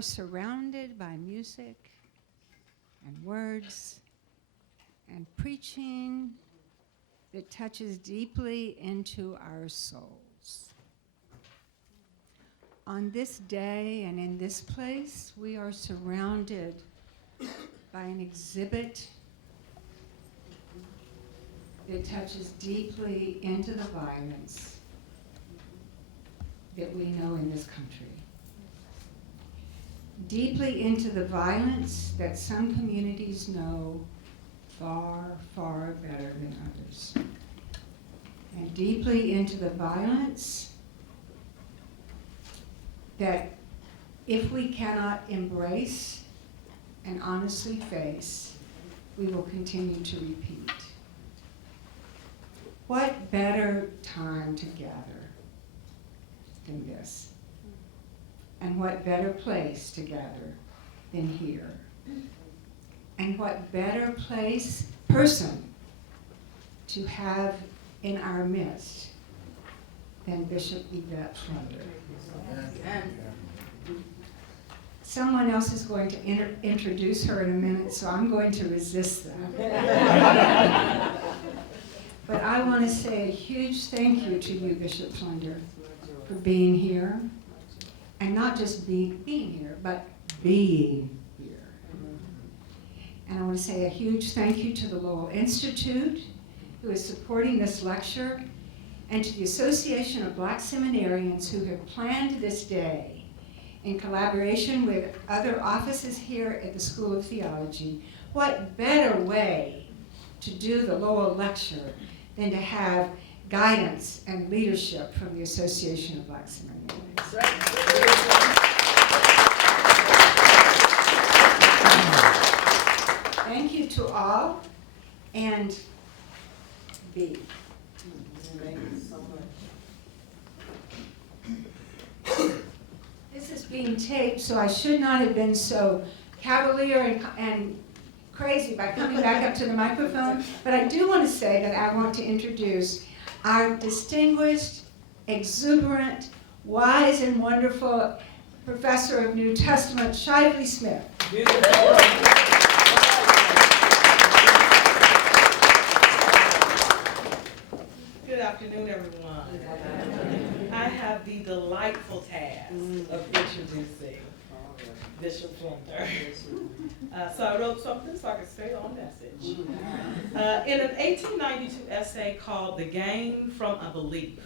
are surrounded by music and words and preaching that touches deeply into our souls. On this day and in this place, we are surrounded by an exhibit that touches deeply into the violence that we know in this country. Deeply into the violence that some communities know far, far better than others. And deeply into the violence that if we cannot embrace and honestly face, we will continue to repeat. What better time to gather than this? And what better place to gather than here? And what better person to have in our midst than Bishop Yvette Flunder? Someone else is going to introduce her in a minute, so I'm going to resist that. But I want to say a huge thank you to you, Bishop Flunder, for being here. And not just being here, but being here. And I want to say a huge thank you to the Lowell Institute, who is supporting this lecture, and to the Association of Black Seminarians who have planned this day in collaboration with other offices here at the School of Theology. What better way to do the Lowell lecture than to have guidance and leadership from the Association of Black Seminarians. Thank you to all, and B. Thank you so much. This is being taped, so I should not have been so cavalier and crazy by coming back up to the microphone, but I do want to say that I want to introduce our distinguished, exuberant, wise and wonderful professor of New Testament, Shively Smith. Good afternoon, everyone. I have the delightful task of introducing Bishop Flunder. So I wrote something so I could stay on message. In an 1892 essay called The Gain from a Belief,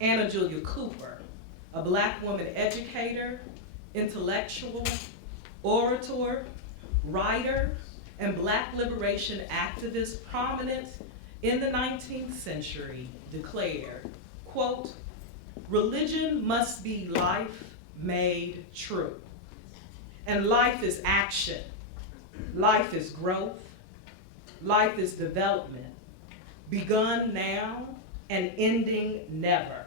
Anna Julia Cooper, a Black woman educator, intellectual, orator, writer, and Black liberation activist prominent in the 19th century, declared, quote, "Religion must be life made true. And life is action. Life is growth. Life is development, begun now and ending never.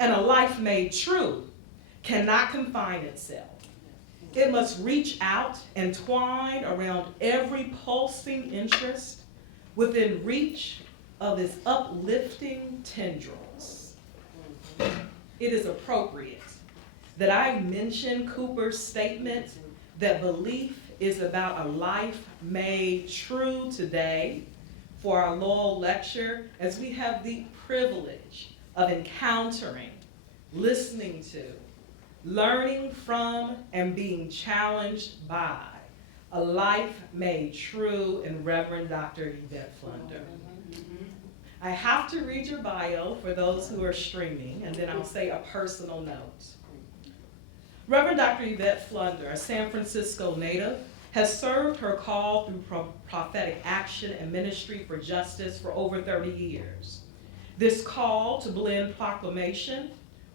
And a life made true cannot confine itself. It must reach out and twine around every pulsing interest within reach of its uplifting tendrils." It is appropriate that I mention Cooper's statement that belief is about a life made true today for our Lowell lecture, as we have the privilege of encountering, listening to, learning from, and being challenged by a life made true in Reverend Dr. Yvette Flunder. I have to read your bio for those who are streaming, and then I'll say a personal note. Reverend Dr. Yvette Flunder, a San Francisco native, has served her call through prophetic action and ministry for justice for over 30 years. This call to blend proclamation,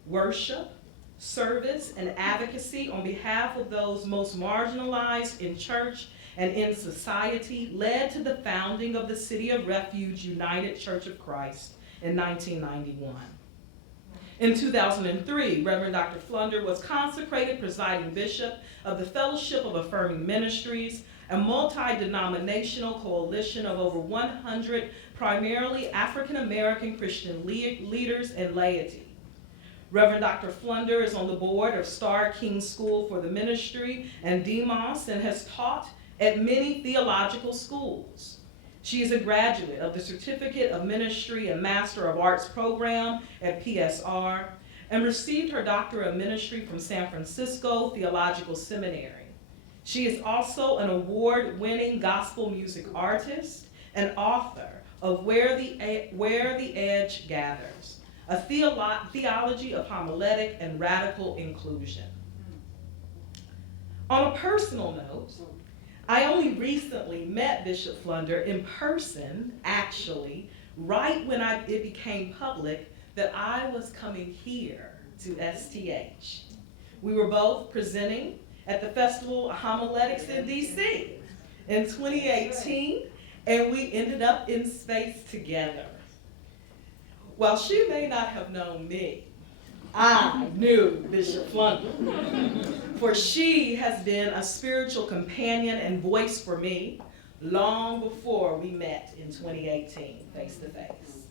worship, service, and advocacy on behalf of those most marginalized in church and in society led to the founding of the City of Refuge United Church of Christ in 1991. In 2003, Reverend Dr. Flunder was consecrated presiding bishop of the Fellowship of Affirming Ministries, a multi-denominational coalition of over 100 primarily African-American Christian leaders and laity. Reverend Dr. Flunder is on the board of Star King School for the Ministry and DEMOS and has taught at many theological schools. She is a graduate of the Certificate of Ministry and Master of Arts program at PSR and received her Doctor of Ministry from San Francisco Theological Seminary. She is also an award-winning gospel music artist and author of Where the Edge Gathers, a theology of homiletic and radical inclusion. On a personal note, I only recently met Bishop Flunder in person, actually, right when it became public that I was coming here to STH. We were both presenting at the Festival of Homiletics in DC in 2018, and we ended up in space together. While she may not have known me, I knew Bishop Flunder, for she has been a spiritual companion and voice for me long before we met in 2018, face to face.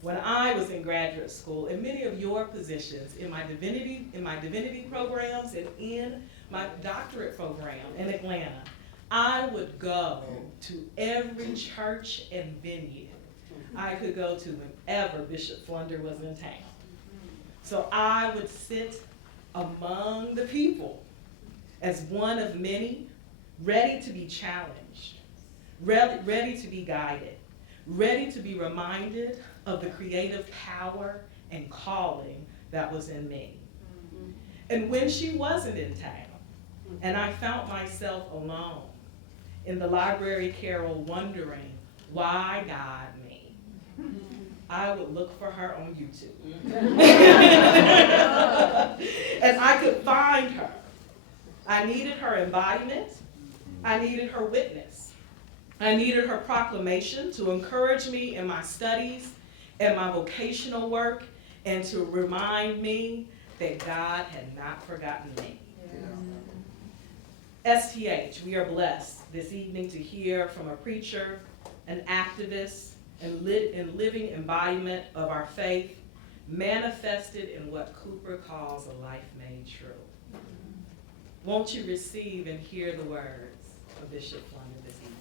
When I was in graduate school, in many of your positions, in my divinity programs and in my doctorate program in Atlanta, I would go to every church and venue I could go to whenever Bishop Flunder was in town. So I would sit among the people as one of many, ready to be challenged, ready to be guided, ready to be reminded of the creative power and calling that was in me. And when she wasn't in town, and I found myself alone in the library carrel wondering, why God me? I would look for her on YouTube. And I could find her. I needed her embodiment. I needed her witness. I needed her proclamation to encourage me in my studies and my vocational work and to remind me that God had not forgotten me. STH, we are blessed this evening to hear from a preacher, an activist, and living embodiment of our faith, manifested in what Cooper calls a life made true. Won't you receive and hear the words of Bishop Flunder this evening?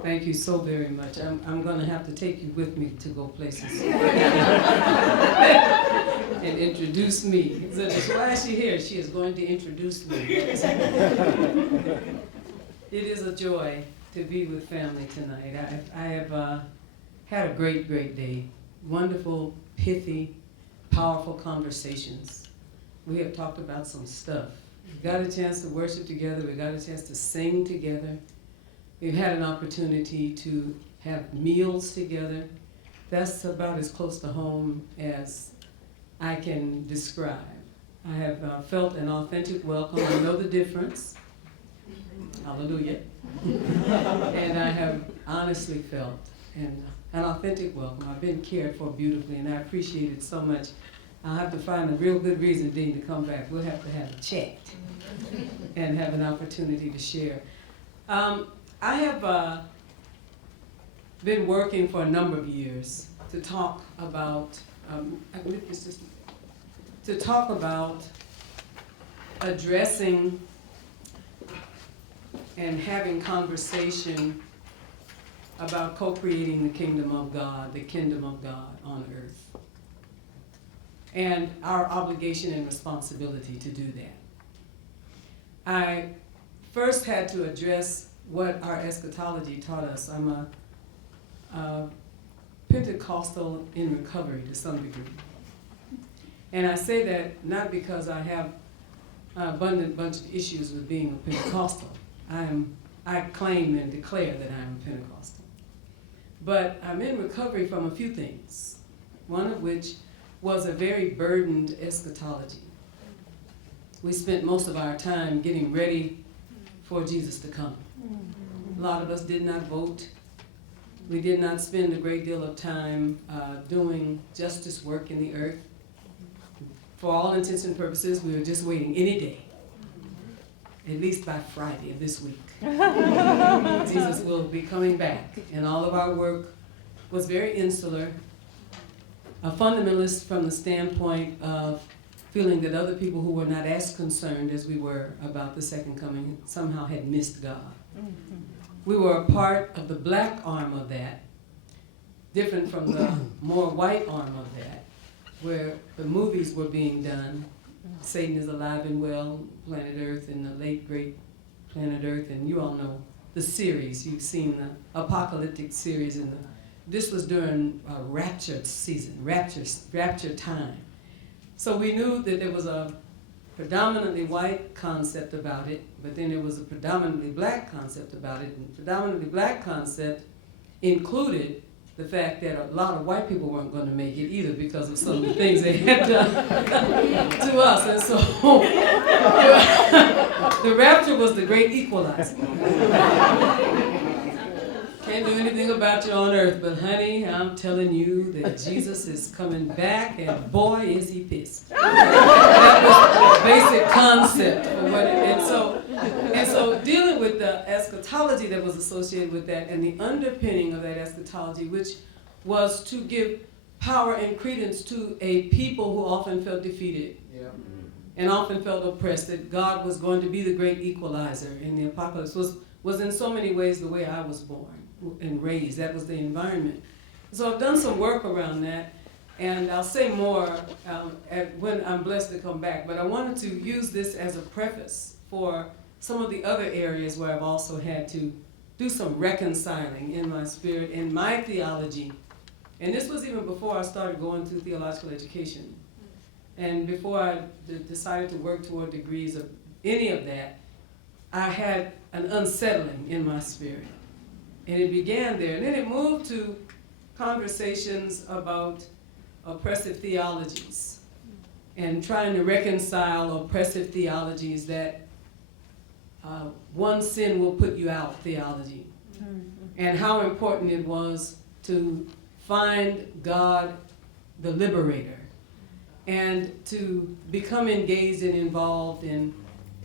Thank you so very much. I'm going to have to take you with me to go places. And introduce me. So why is she here? She is going to introduce me. It is a joy to be with family tonight. I have had a great day. Wonderful, pithy, powerful conversations. We have talked about some stuff. We got a chance to worship together. We got a chance to sing together. We've had an opportunity to have meals together. That's about as close to home as I can describe. I have felt an authentic welcome. I know the difference. Hallelujah. And I have honestly felt an authentic welcome. I've been cared for beautifully, and I appreciate it so much. I'll have to find a real good reason, Dean, to come back. We'll have to have a chat and have an opportunity to share. I have been working for a number of years to talk about addressing and having conversation about co-creating the kingdom of God on earth, and our obligation and responsibility to do that. I first had to address what our eschatology taught us. I'm a Pentecostal in recovery to some degree. And I say that not because I have an abundant bunch of issues with being a Pentecostal. I claim and declare that I am a Pentecostal. But I'm in recovery from a few things, one of which was a very burdened eschatology. We spent most of our time getting ready for Jesus to come. A lot of us did not vote. We did not spend a great deal of time doing justice work in the earth, for all intents and purposes, we were just waiting any day, at least by Friday of this week. Jesus will be coming back, and all of our work was very insular, a fundamentalist from the standpoint of feeling that other people who were not as concerned as we were about the second coming somehow had missed God. We were a part of the black arm of that, different from the more white arm of that, where the movies were being done. Satan is Alive and Well, Planet Earth, and the late great Planet Earth, and you all know the series. You've seen the apocalyptic series, and this was during rapture season, rapture time. So we knew that there was a predominantly white concept about it, but then there was a predominantly black concept about it, and the predominantly black concept included the fact that a lot of white people weren't going to make it either because of some of the things they had done to us. And so the rapture was the great equalizer. Can't do anything about you on earth, but honey, I'm telling you that Jesus is coming back, and boy, is he pissed. That was the basic concept for what it is. And so dealing with the eschatology that was associated with that and the underpinning of that eschatology, which was to give power and credence to a people who often felt defeated and often felt oppressed, that God was going to be the great equalizer in the apocalypse, was in so many ways the way I was born and raised. That was the environment. So I've done some work around that, and I'll say more when I'm blessed to come back, but I wanted to use this as a preface for some of the other areas where I've also had to do some reconciling in my spirit, in my theology. And this was even before I started going through theological education. And before I decided to work toward degrees of any of that, I had an unsettling in my spirit. And it began there. And then it moved to conversations about oppressive theologies and trying to reconcile oppressive theologies that one sin will put you out theology. And how important it was to find God the liberator and to become engaged and involved in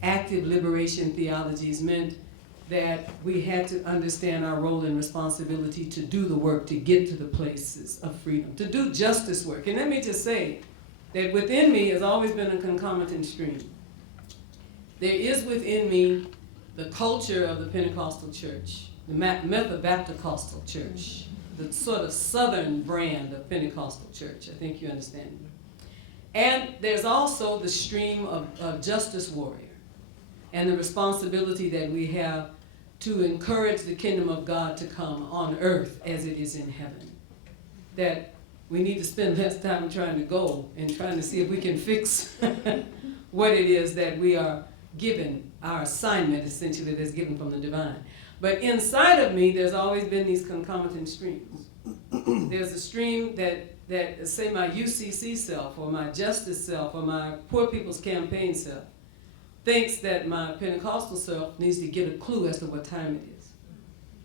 active liberation theologies meant that we had to understand our role and responsibility to do the work, to get to the places of freedom, to do justice work. And let me just say that within me has always been a concomitant stream. There is within me the culture of the Pentecostal church, the Methodist church, the sort of southern brand of Pentecostal church. I think you understand me. And there's also the stream of justice warrior and the responsibility that we have to encourage the kingdom of God to come on earth as it is in heaven. That we need to spend less time trying to go and trying to see if we can fix what it is that we are given, our assignment essentially that's given from the divine. But inside of me, there's always been these concomitant streams. There's a stream that say my UCC self or my justice self or my Poor People's Campaign self thinks that my Pentecostal self needs to get a clue as to what time it is.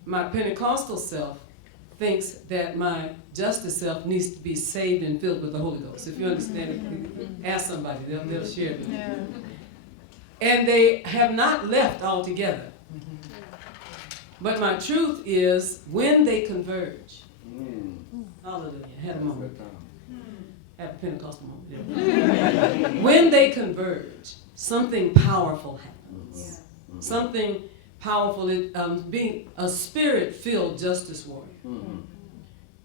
My Pentecostal self thinks that my justice self needs to be saved and filled with the Holy Ghost. If you understand it, ask somebody, they'll share it. Yeah. And they have not left altogether. But my truth is, when they converge, hallelujah, had a moment, had a Pentecostal moment. When they converge, something powerful happens. Something powerful, being a spirit-filled justice warrior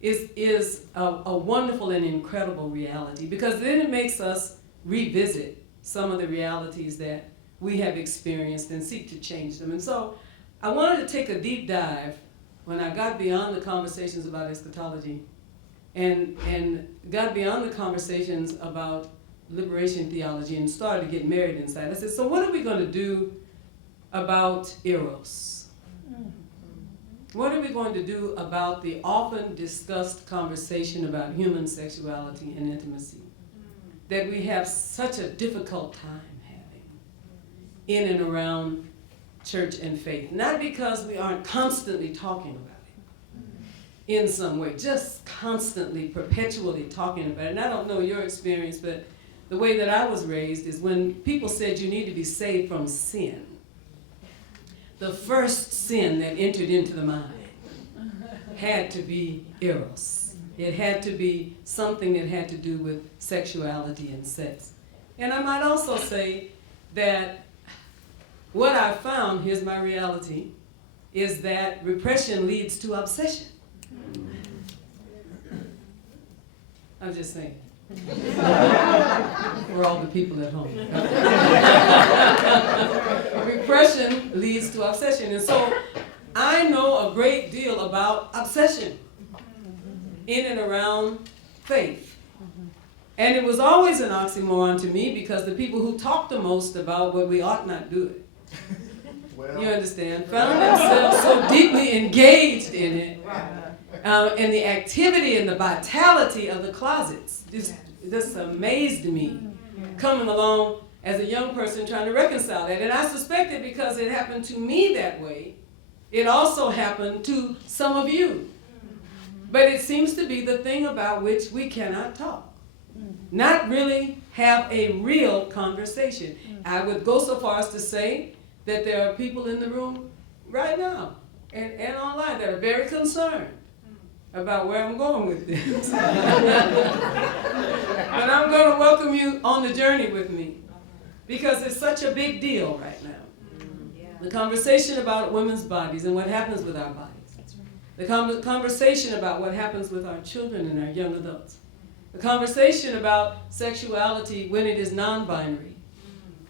is a wonderful and incredible reality, because then it makes us revisit some of the realities that we have experienced and seek to change them. And so I wanted to take a deep dive when I got beyond the conversations about eschatology and got beyond the conversations about liberation theology and started to get married inside. I said, so what are we going to do about eros? What are we going to do about the often discussed conversation about human sexuality and intimacy that we have such a difficult time having in and around church and faith? Not because we aren't constantly talking about it in some way, just constantly, perpetually talking about it. And I don't know your experience, but the way that I was raised is when people said you need to be saved from sin, the first sin that entered into the mind had to be eros. It had to be something that had to do with sexuality and sex. And I might also say that what I found, here's my reality, is that repression leads to obsession. I'm just saying. For all the people at home. Repression leads to obsession. And so I know a great deal about obsession in and around faith. And it was always an oxymoron to me because the people who talk the most about what we ought not do it, you understand, found themselves so deeply engaged in it. And the activity and the vitality of the closets just amazed me coming along as a young person trying to reconcile that. And I suspect it because it happened to me that way. It also happened to some of you. But it seems to be the thing about which we cannot talk. Not really have a real conversation. I would go so far as to say that there are people in the room right now and online that are very concerned about where I'm going with this. But I'm going to welcome you on the journey with me because it's such a big deal right now. The conversation about women's bodies and what happens with our bodies. The conversation about what happens with our children and our young adults. The conversation about sexuality when it is non-binary.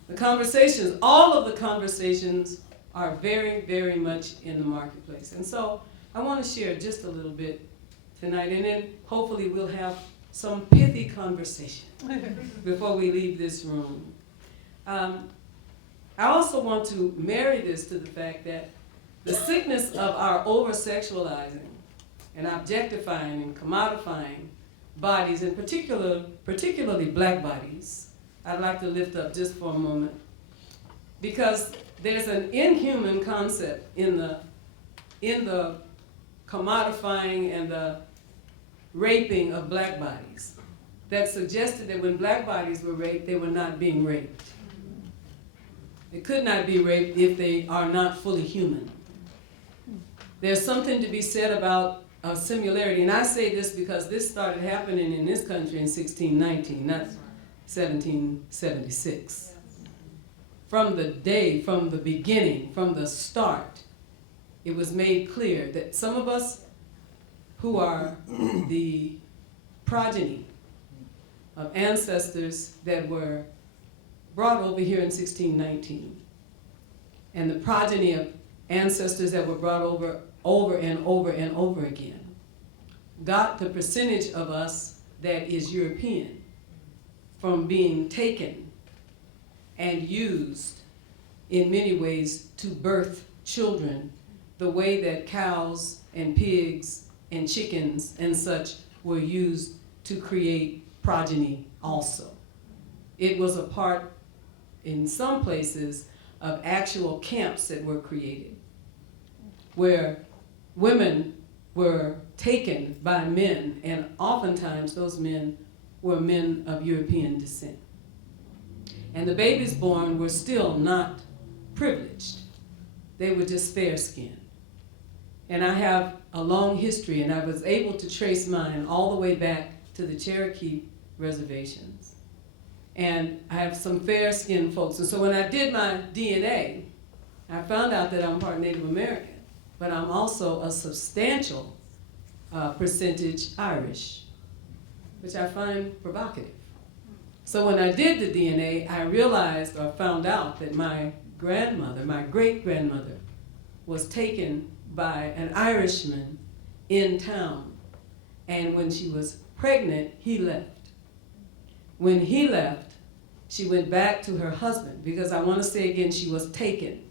The conversations, all of the conversations are very, very much in the marketplace. And so I want to share just a little bit tonight, and then hopefully we'll have some pithy conversation before we leave this room. I also want to marry this to the fact that the sickness of our over-sexualizing and objectifying and commodifying bodies, and particularly black bodies, I'd like to lift up just for a moment, because there's an inhuman concept in the commodifying and the raping of black bodies that suggested that when black bodies were raped, they were not being raped. They could not be raped if they are not fully human. There's something to be said about a similarity, and I say this because this started happening in this country in 1619, not 1776. From the beginning, from the start, it was made clear that some of us who are the progeny of ancestors that were brought over here in 1619, and the progeny of ancestors that were brought over and over again, got the percentage of us that is European from being taken and used in many ways to birth children the way that cows and pigs and chickens and such were used to create progeny also. It was a part, in some places, of actual camps that were created, where women were taken by men, and oftentimes those men were men of European descent. And the babies born were still not privileged. They were just fair-skinned. And I have a long history, and I was able to trace mine all the way back to the Cherokee reservations. And I have some fair-skinned folks. And so when I did my DNA, I found out that I'm part Native American, but I'm also a substantial percentage Irish, which I find provocative. So when I did the DNA, I realized or found out that my grandmother, my great-grandmother, was taken by an Irishman in town. And when she was pregnant, he left. When he left, she went back to her husband, because I want to say again, she was taken.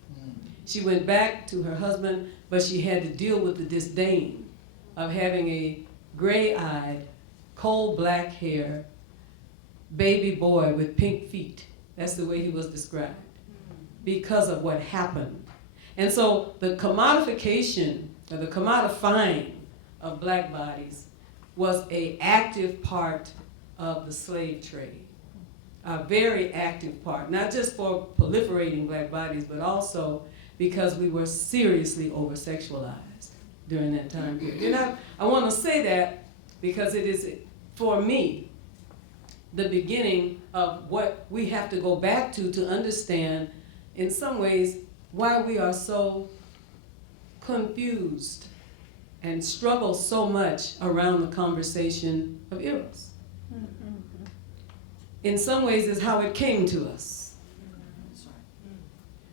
She went back to her husband, but she had to deal with the disdain of having a gray-eyed, coal black hair baby boy with pink feet. That's the way he was described, because of what happened. And so the commodification, or the commodifying of black bodies was an active part of the slave trade. a very active part, not just for proliferating black bodies, but also because we were seriously over-sexualized during that time period. And I want to say that because it is, for me, the beginning of what we have to go back to understand, in some ways, why we are so confused and struggle so much around the conversation of Eros. In some ways, is how it came to us.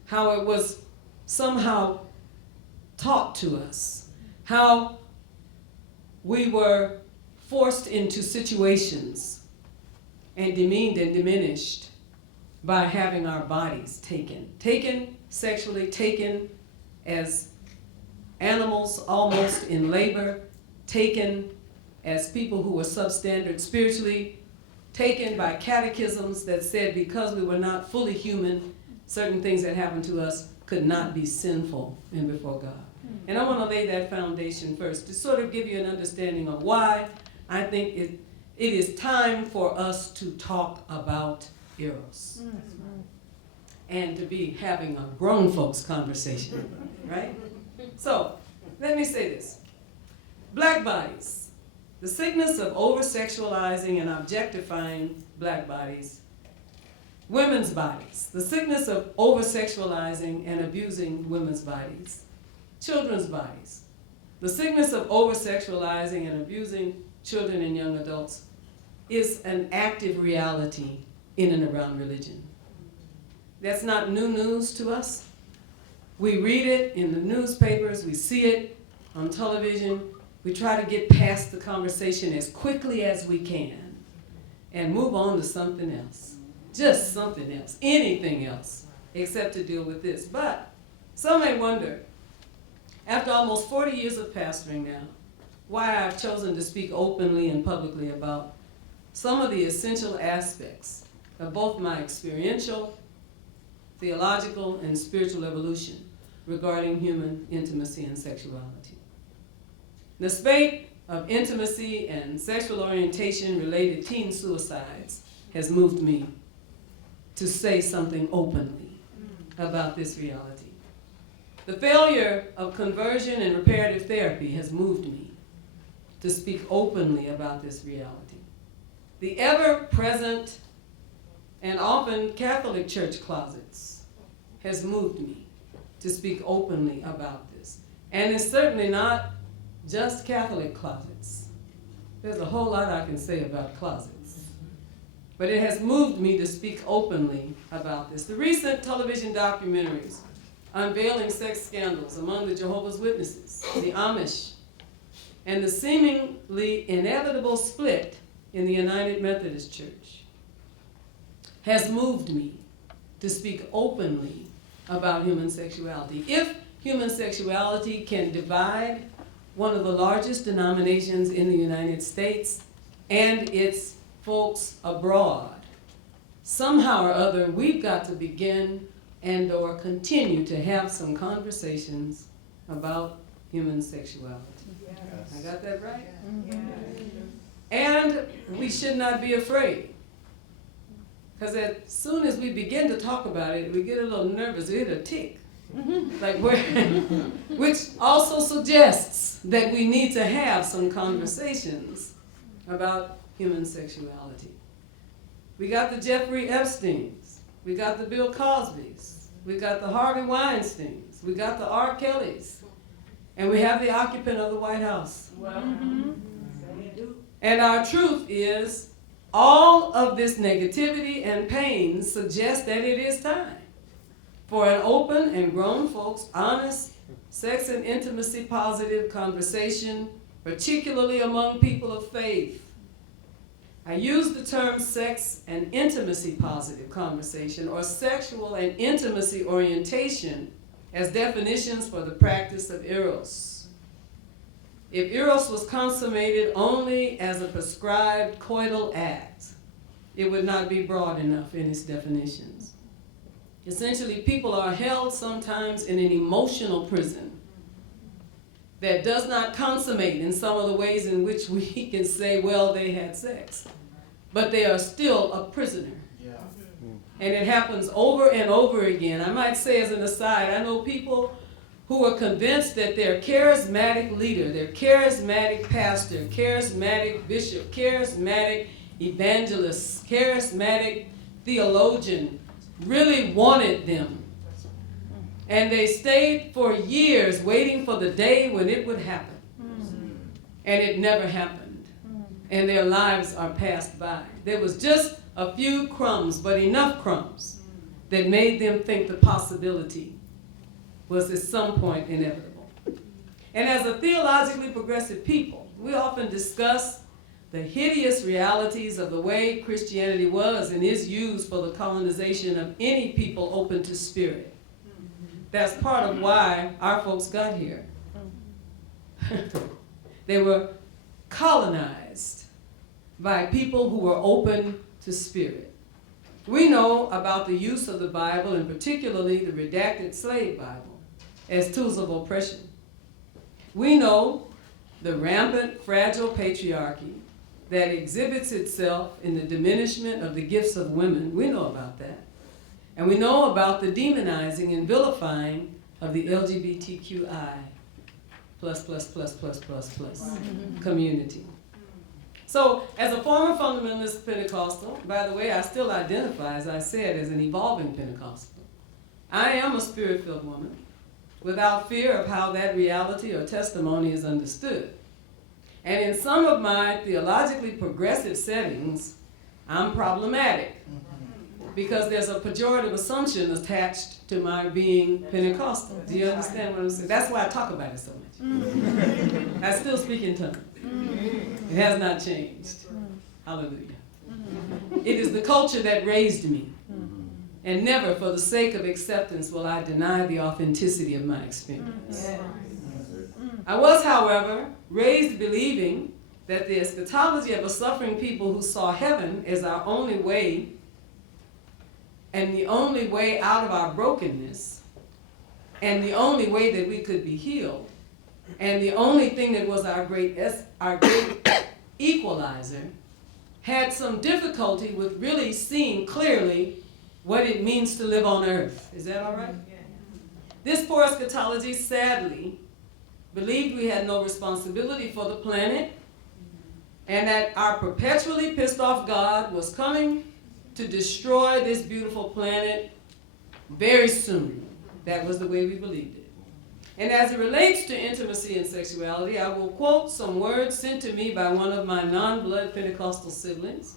How it was somehow taught to us. How we were forced into situations and demeaned and diminished by having our bodies taken. Taken sexually, taken as animals almost in labor, taken as people who were substandard spiritually, taken by catechisms that said because we were not fully human, certain things that happened to us could not be sinful and before God. And I want to lay that foundation first to sort of give you an understanding of why I think it is time for us to talk about Eros. And to be having a grown folks conversation, right? So, let me say this. Black bodies, the sickness of over-sexualizing and objectifying black bodies. Women's bodies, the sickness of over-sexualizing and abusing women's bodies. Children's bodies, the sickness of over-sexualizing and abusing children and young adults is an active reality in and around religion. That's not new news to us. We read it in the newspapers, we see it on television. We try to get past the conversation as quickly as we can and move on to something else. Just something else, anything else, except to deal with this. But some may wonder, after almost 40 years of pastoring now, why I've chosen to speak openly and publicly about some of the essential aspects of both my experiential, theological, and spiritual evolution regarding human intimacy and sexuality. The spate of intimacy and sexual orientation-related teen suicides has moved me to say something openly about this reality. The failure of conversion and reparative therapy has moved me to speak openly about this reality. The ever-present and often Catholic church closets has moved me to speak openly about this. And it's certainly not just Catholic closets. There's a whole lot I can say about closets. But it has moved me to speak openly about this. The recent television documentaries unveiling sex scandals among the Jehovah's Witnesses, the Amish, and the seemingly inevitable split in the United Methodist Church has moved me to speak openly about human sexuality. If human sexuality can divide one of the largest denominations in the United States and its folks abroad, somehow or other we've got to begin and or continue to have some conversations about human sexuality. Yes. I got that right? Yes. And we should not be afraid. Because as soon as we begin to talk about it, we get a little nervous, we hit a tick. Which also suggests that we need to have some conversations about human sexuality. We got the Jeffrey Epsteins, we got the Bill Cosbys, we got the Harvey Weinsteins, we got the R. Kellys, and we have the occupant of the White House. And our truth is, all of this negativity and pain suggests that it is time for an open and grown folks, honest, sex and intimacy positive conversation, particularly among people of faith. I use the term sex and intimacy positive conversation or sexual and intimacy orientation as definitions for the practice of Eros. If Eros was consummated only as a prescribed coital act, it would not be broad enough in its definitions. Essentially, people are held sometimes in an emotional prison that does not consummate in some of the ways in which we can say, well, they had sex. But they are still a prisoner And it happens over and over again. I might say as an aside, I know people who are convinced that their charismatic leader, their charismatic pastor, charismatic bishop, charismatic evangelist, charismatic theologian really wanted them. And they stayed for years waiting for the day when it would happen. And it never happened. And their lives are passed by. There was just a few crumbs, but enough crumbs that made them think the possibility was at some point inevitable. And as a theologically progressive people, we often discuss the hideous realities of the way Christianity was and is used for the colonization of any people open to spirit. That's part of why our folks got here. They were colonized by people who were open to spirit. We know about the use of the Bible, and particularly the redacted slave Bible, as tools of oppression. We know the rampant, fragile patriarchy that exhibits itself in the diminishment of the gifts of women. We know about that. And we know about the demonizing and vilifying of the LGBTQI plus community. So, as a former fundamentalist Pentecostal, by the way, I still identify, as I said, as an evolving Pentecostal. I am a spirit-filled woman, without fear of how that reality or testimony is understood. And in some of my theologically progressive settings, I'm problematic because there's a pejorative assumption attached to my being Pentecostal. Do you understand what I'm saying? That's why I talk about it so much. I still speak in tongues. It has not changed. Hallelujah. It is the culture that raised me. And never, for the sake of acceptance, will I deny the authenticity of my experience. I was, however, raised believing that the eschatology of a suffering people who saw heaven as our only way and the only way out of our brokenness and the only way that we could be healed and the only thing that was our great equalizer had some difficulty with really seeing clearly what it means to live on earth. Is that all right? Yeah. This poor eschatology, sadly, believed we had no responsibility for the planet and that our perpetually pissed off God was coming to destroy this beautiful planet very soon. That was the way we believed it. And as it relates to intimacy and sexuality, I will quote some words sent to me by one of my non-blood Pentecostal siblings,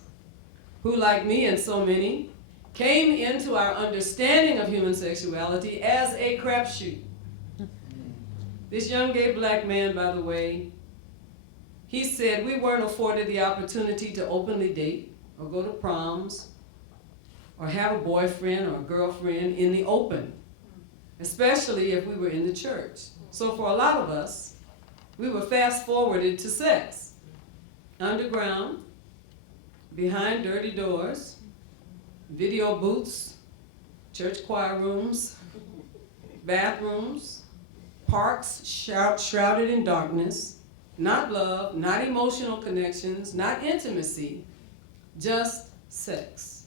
who, like me and so many, came into our understanding of human sexuality as a crapshoot. This young gay black man, by the way, he said we weren't afforded the opportunity to openly date or go to proms or have a boyfriend or a girlfriend in the open, especially if we were in the church. So for a lot of us, we were fast-forwarded to sex. Underground, behind dirty doors, video booths, church choir rooms, bathrooms, parks shrouded in darkness, not love, not emotional connections, not intimacy, just sex.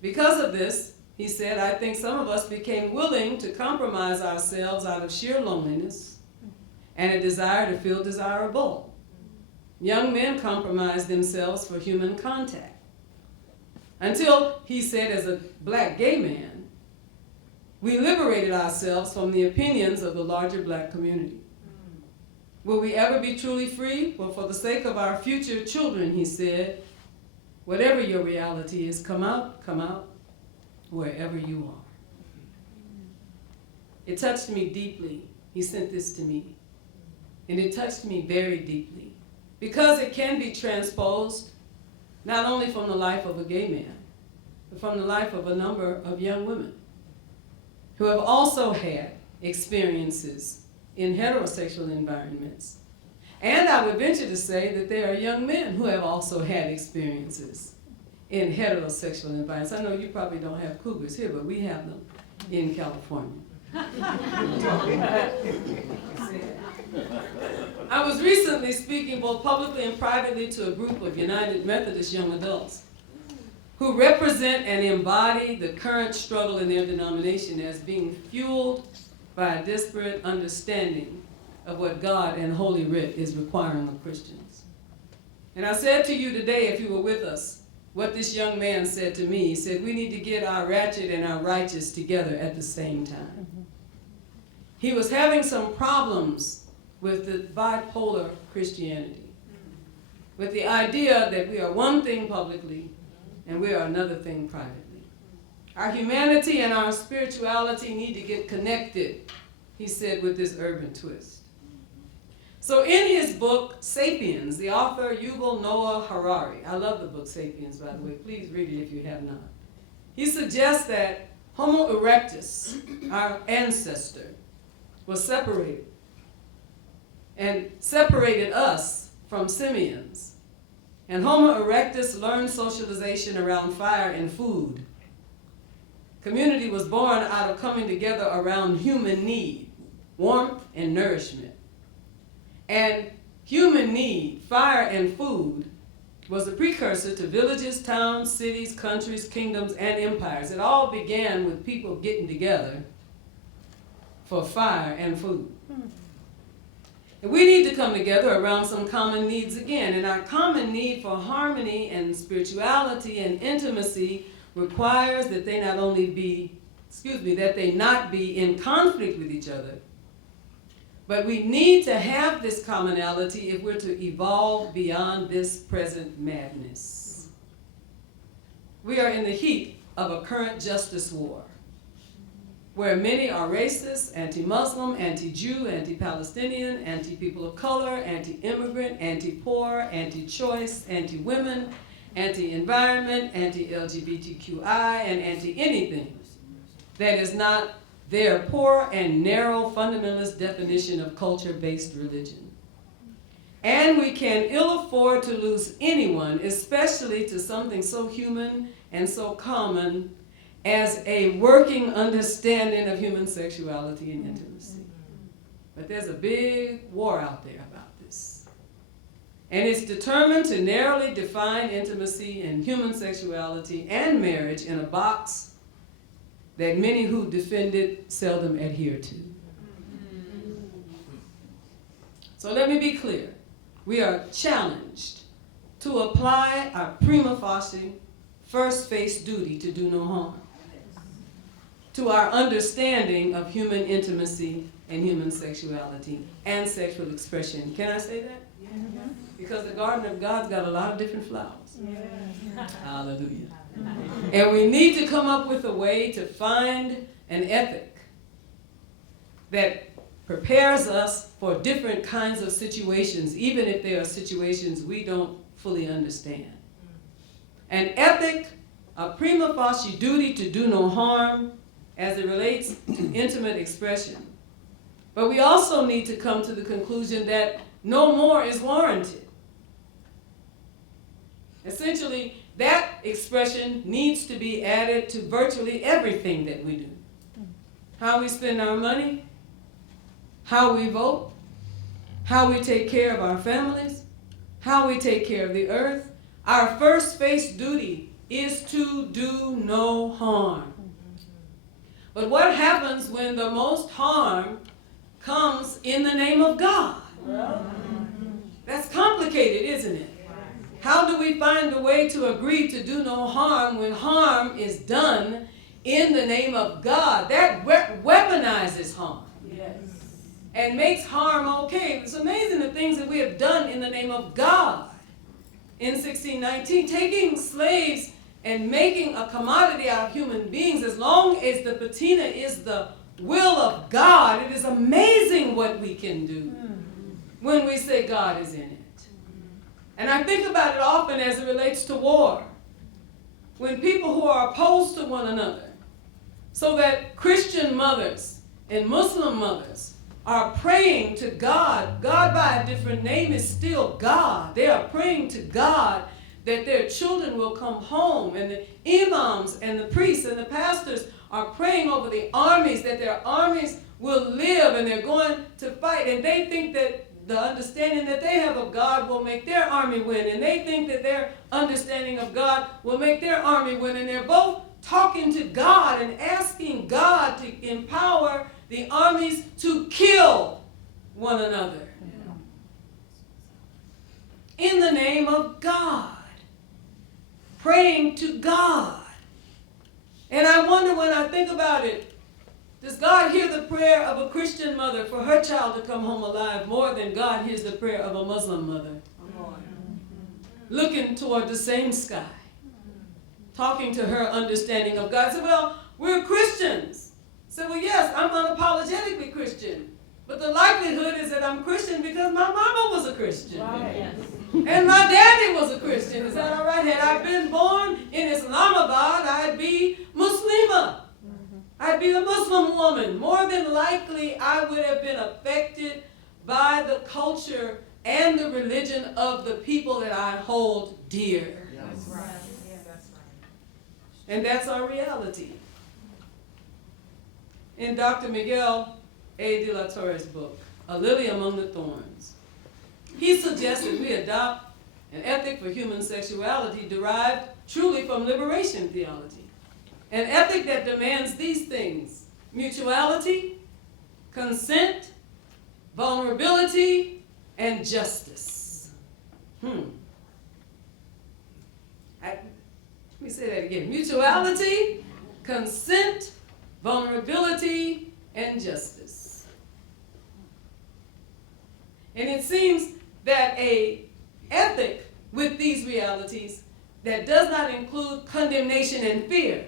Because of this, he said, I think some of us became willing to compromise ourselves out of sheer loneliness and a desire to feel desirable. Young men compromised themselves for human contact. Until, he said, as a black gay man, we liberated ourselves from the opinions of the larger black community. Will we ever be truly free? Well, for the sake of our future children, he said, whatever your reality is, come out wherever you are. It touched me deeply. He sent this to me. And it touched me very deeply because it can be transposed not only from the life of a gay man, but from the life of a number of young women who have also had experiences in heterosexual environments. And I would venture to say that there are young men who have also had experiences in heterosexual environments. I know you probably don't have cougars here, but we have them in California. I was recently speaking both publicly and privately to a group of United Methodist young adults who represent and embody the current struggle in their denomination as being fueled by a disparate understanding of what God and Holy Writ is requiring of Christians. And I said to you today, if you were with us, what this young man said to me. He said, we need to get our ratchet and our righteous together at the same time. He was having some problems with the bipolar Christianity, with the idea that we are one thing publicly and we are another thing privately. Our humanity and our spirituality need to get connected, he said, with this urban twist. So in his book, Sapiens, the author Yuval Noah Harari, I love the book Sapiens, by the way, please read it if you have not. He suggests that Homo erectus, our ancestor, was separated and separated us from simians. And Homo erectus learned socialization around fire and food. Community was born out of coming together around human need, warmth and nourishment. And human need, fire and food, was a precursor to villages, towns, cities, countries, kingdoms, and empires. It all began with people getting together for fire and food. And we need to come together around some common needs again. And our common need for harmony and spirituality and intimacy requires that they not only be, that they not be in conflict with each other, but we need to have this commonality if we're to evolve beyond this present madness. We are in the heat of a current justice war, where many are racist, anti-Muslim, anti-Jew, anti-Palestinian, anti-people of color, anti-immigrant, anti-poor, anti-choice, anti-women, anti-environment, anti-LGBTQI, and anti-anything that is not their poor and narrow fundamentalist definition of culture-based religion. And we can ill afford to lose anyone, especially to something so human and so common as a working understanding of human sexuality and intimacy. But there's a big war out there about this. And it's determined to narrowly define intimacy and human sexuality and marriage in a box that many who defend it seldom adhere to. So let me be clear. We are challenged to apply our prima facie first face duty to do no harm to our understanding of human intimacy and human sexuality and sexual expression. Can I say that? Yeah. Because the Garden of God's got a lot of different flowers. Yeah. Hallelujah. And we need to come up with a way to find an ethic that prepares us for different kinds of situations, even if they are situations we don't fully understand. An ethic, a prima facie duty to do no harm as it relates to intimate expression. But we also need to come to the conclusion that no more is warranted. Essentially, that expression needs to be added to virtually everything that we do. How we spend our money, how we vote, how we take care of our families, how we take care of the earth. Our first face duty is to do no harm. But what happens when the most harm comes in the name of God? That's complicated, isn't it? How do we find a way to agree to do no harm when harm is done in the name of God? That weaponizes harm. Yes. And makes harm okay. It's amazing the things that we have done in the name of God. In 1619, taking slaves and making a commodity out of human beings, as long as the patina is the will of God, it is amazing what we can do when we say God is in it. And I think about it often as it relates to war. When people who are opposed to one another, so that Christian mothers and Muslim mothers are praying to God. God by a different name is still God. They are praying to God that their children will come home, and the imams and the priests and the pastors are praying over the armies, that their armies will live and they're going to fight. And they think that the understanding that they have of God will make their army win, and they think that their understanding of God will make their army win, and they're both talking to God and asking God to empower the armies to kill one another in the name of God, praying to God. And I wonder, when I think about it, does God hear the prayer of a Christian mother for her child to come home alive more than God hears the prayer of a Muslim mother? Looking toward the same sky, talking to her understanding of God. I said, well, we're Christians. I said, well, yes, I'm unapologetically Christian. But the likelihood is that I'm Christian because my mama was a Christian. Right. And my daddy was a Christian. Is that all right? Had I been born in Islamabad, I'd be Muslima. I'd be a Muslim woman. More than likely, I would have been affected by the culture and the religion of the people that I hold dear. That's right. Yeah, that's right. And that's our reality. In Dr. Miguel A. de la Torre's book, A Lily Among the Thorns, he suggested we adopt an ethic for human sexuality derived truly from liberation theology. An ethic that demands these things: mutuality, consent, vulnerability, and justice. Let me say that again. Mutuality, consent, vulnerability, and justice. And it seems that an ethic with these realities that does not include condemnation and fear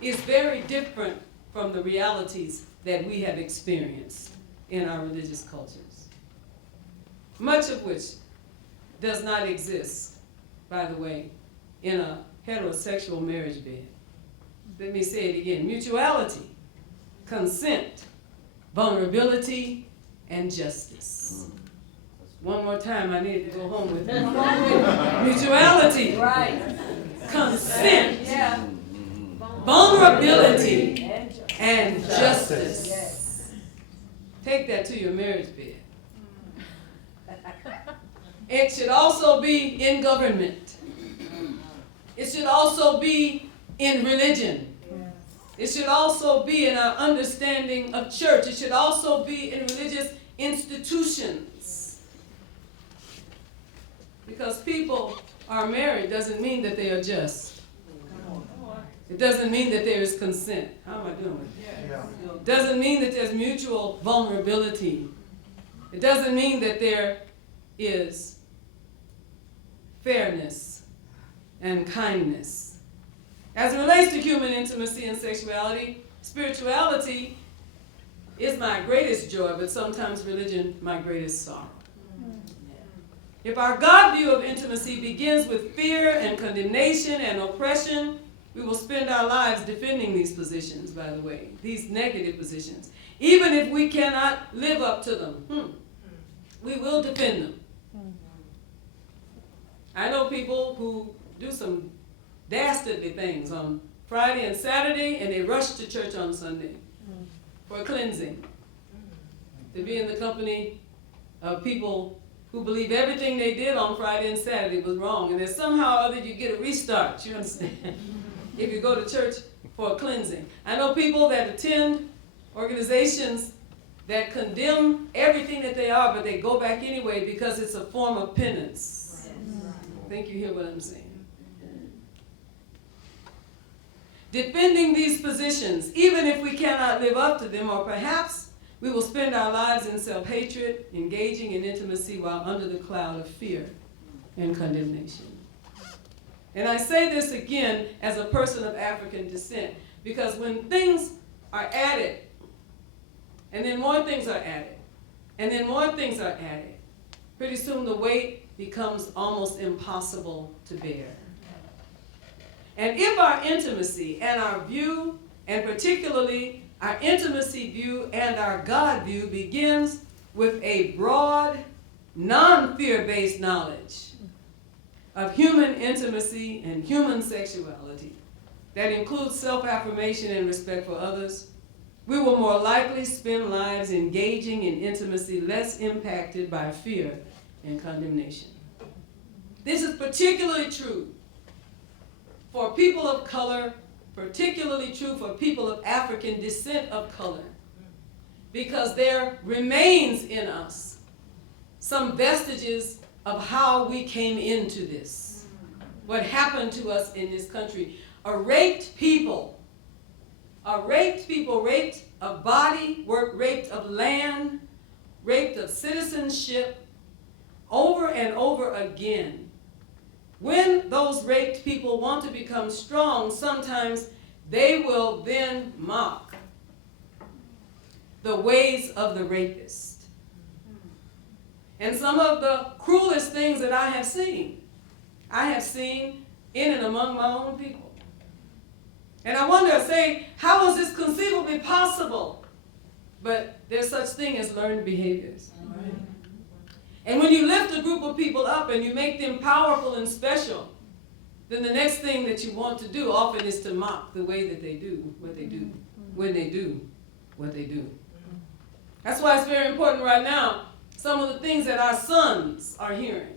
is very different from the realities that we have experienced in our religious cultures, much of which does not exist, by the way, in a heterosexual marriage bed. Let me say it again: mutuality, consent, vulnerability, and justice. One more time, I need to go home with it. Mutuality, Right. consent, Yeah. vulnerability, and justice. Take that to your marriage bed. It should also be in government. It should also be in religion. It should also be in our understanding of church. It should also be in religious institutions. Because people are married doesn't mean that they are just. It doesn't mean that there is consent. How am I doing with that? It doesn't mean that there's mutual vulnerability. It doesn't mean that there is fairness and kindness. As it relates to human intimacy and sexuality, spirituality is my greatest joy, but sometimes religion my greatest sorrow. If our God view of intimacy begins with fear and condemnation and oppression, we will spend our lives defending these positions, by the way, these negative positions. Even if we cannot live up to them, we will defend them. I know people who do some dastardly things on Friday and Saturday, and they rush to church on Sunday for cleansing, to be in the company of people who believe everything they did on Friday and Saturday was wrong, and that somehow or other you get a restart, you understand, if you go to church for a cleansing. I know people that attend organizations that condemn everything that they are, but they go back anyway because it's a form of penance. I think you hear what I'm saying. Defending these positions, even if we cannot live up to them, or perhaps we will spend our lives in self-hatred, engaging in intimacy while under the cloud of fear and condemnation. And I say this again as a person of African descent, because when things are added, and then more things are added, and then more things are added, pretty soon the weight becomes almost impossible to bear. And if our intimacy and our view, and particularly our intimacy view and our God view, begins with a broad, non-fear-based knowledge of human intimacy and human sexuality that includes self-affirmation and respect for others, We will more likely spend lives engaging in intimacy less impacted by fear and condemnation. This is particularly true for people of color, particularly true for people of African descent of color, because there remains in us some vestiges of how we came into this, what happened to us in this country. A raped people, raped of body, raped of land, raped of citizenship, over and over again. When those raped people want to become strong, sometimes they will then mock the ways of the rapist. And some of the cruelest things that I have seen in and among my own people. And I wonder, how is this conceivably possible? But there's such thing as learned behaviors. Right. And when you lift a group of people up and you make them powerful and special, then the next thing that you want to do often is to mock the way that they do what they do, when they do what they do. That's why it's very important right now, some of the things that our sons are hearing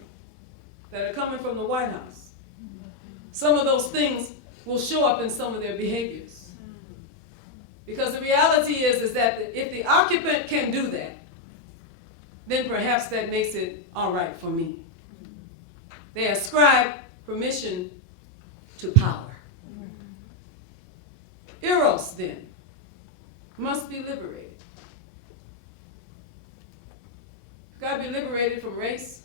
that are coming from the White House. Some of those things will show up in some of their behaviors. Because the reality is that if the occupant can do that, then perhaps that makes it all right for me. They ascribe permission to power. Eros, then, must be liberated. It's got to be liberated from race.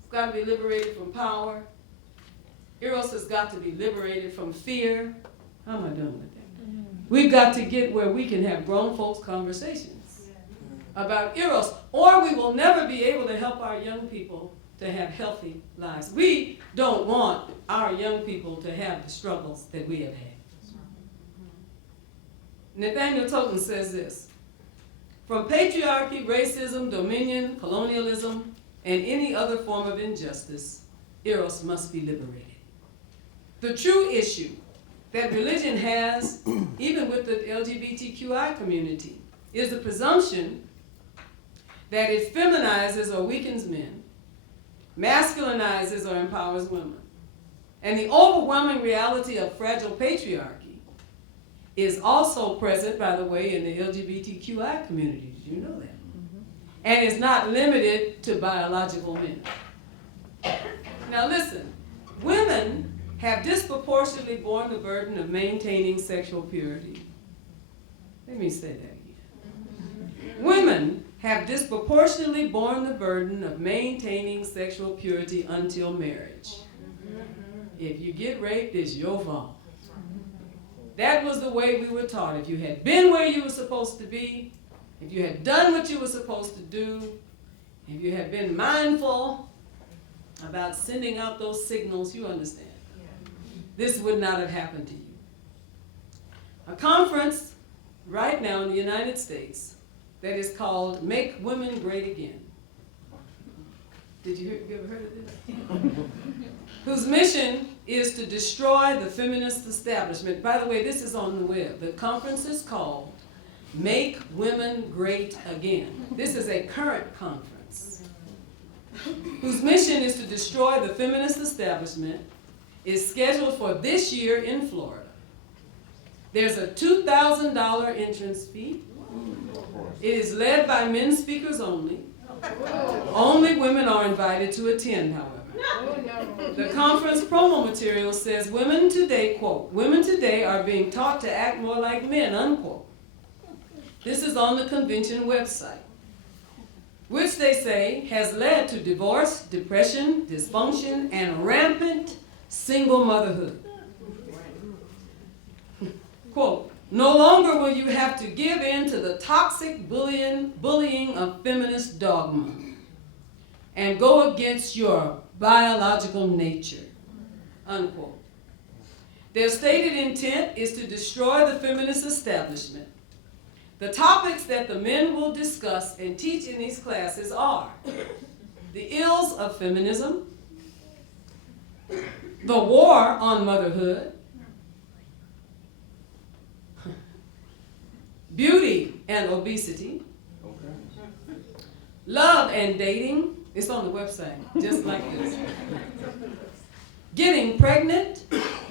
It's got to be liberated from power. Eros has got to be liberated from fear. How am I doing with that? We've got to get where we can have grown folks conversations about Eros, or we will never be able to help our young people to have healthy lives. We don't want our young people to have the struggles that we have had. Nathaniel Toten says this: from patriarchy, racism, dominion, colonialism, and any other form of injustice, Eros must be liberated. The true issue that religion has, even with the LGBTQI community, is the presumption that it feminizes or weakens men, masculinizes or empowers women. And the overwhelming reality of fragile patriarchy is also present, by the way, in the LGBTQI community. Did you know that? And it's not limited to biological men. Now listen, women have disproportionately borne the burden of maintaining sexual purity. Let me say that again. Women have disproportionately borne the burden of maintaining sexual purity until marriage. If you get raped, it's your fault. That was the way we were taught. If you had been where you were supposed to be, if you had done what you were supposed to do, if you had been mindful about sending out those signals, you understand. This would not have happened to you. A conference right now in the United States that is called Make Women Great Again. You ever heard of this? Whose mission is to destroy the feminist establishment. By the way, this is on the web. The conference is called Make Women Great Again. This is a current conference whose mission is to destroy the feminist establishment. Is scheduled for this year in Florida. There's a $2,000 entrance fee. It is led by men speakers only. Only women are invited to attend, however. The conference promo material says women today, quote, women today are being taught to act more like men, unquote. This is on the convention website, which they say has led to divorce, depression, dysfunction, and rampant single motherhood. Quote, no longer will you have to give in to the toxic bullying of feminist dogma and go against your biological nature, unquote. Their stated intent is to destroy the feminist establishment. The topics that the men will discuss and teach in these classes are the ills of feminism, the war on motherhood, beauty and obesity, love and dating, it's on the website, just like this, getting pregnant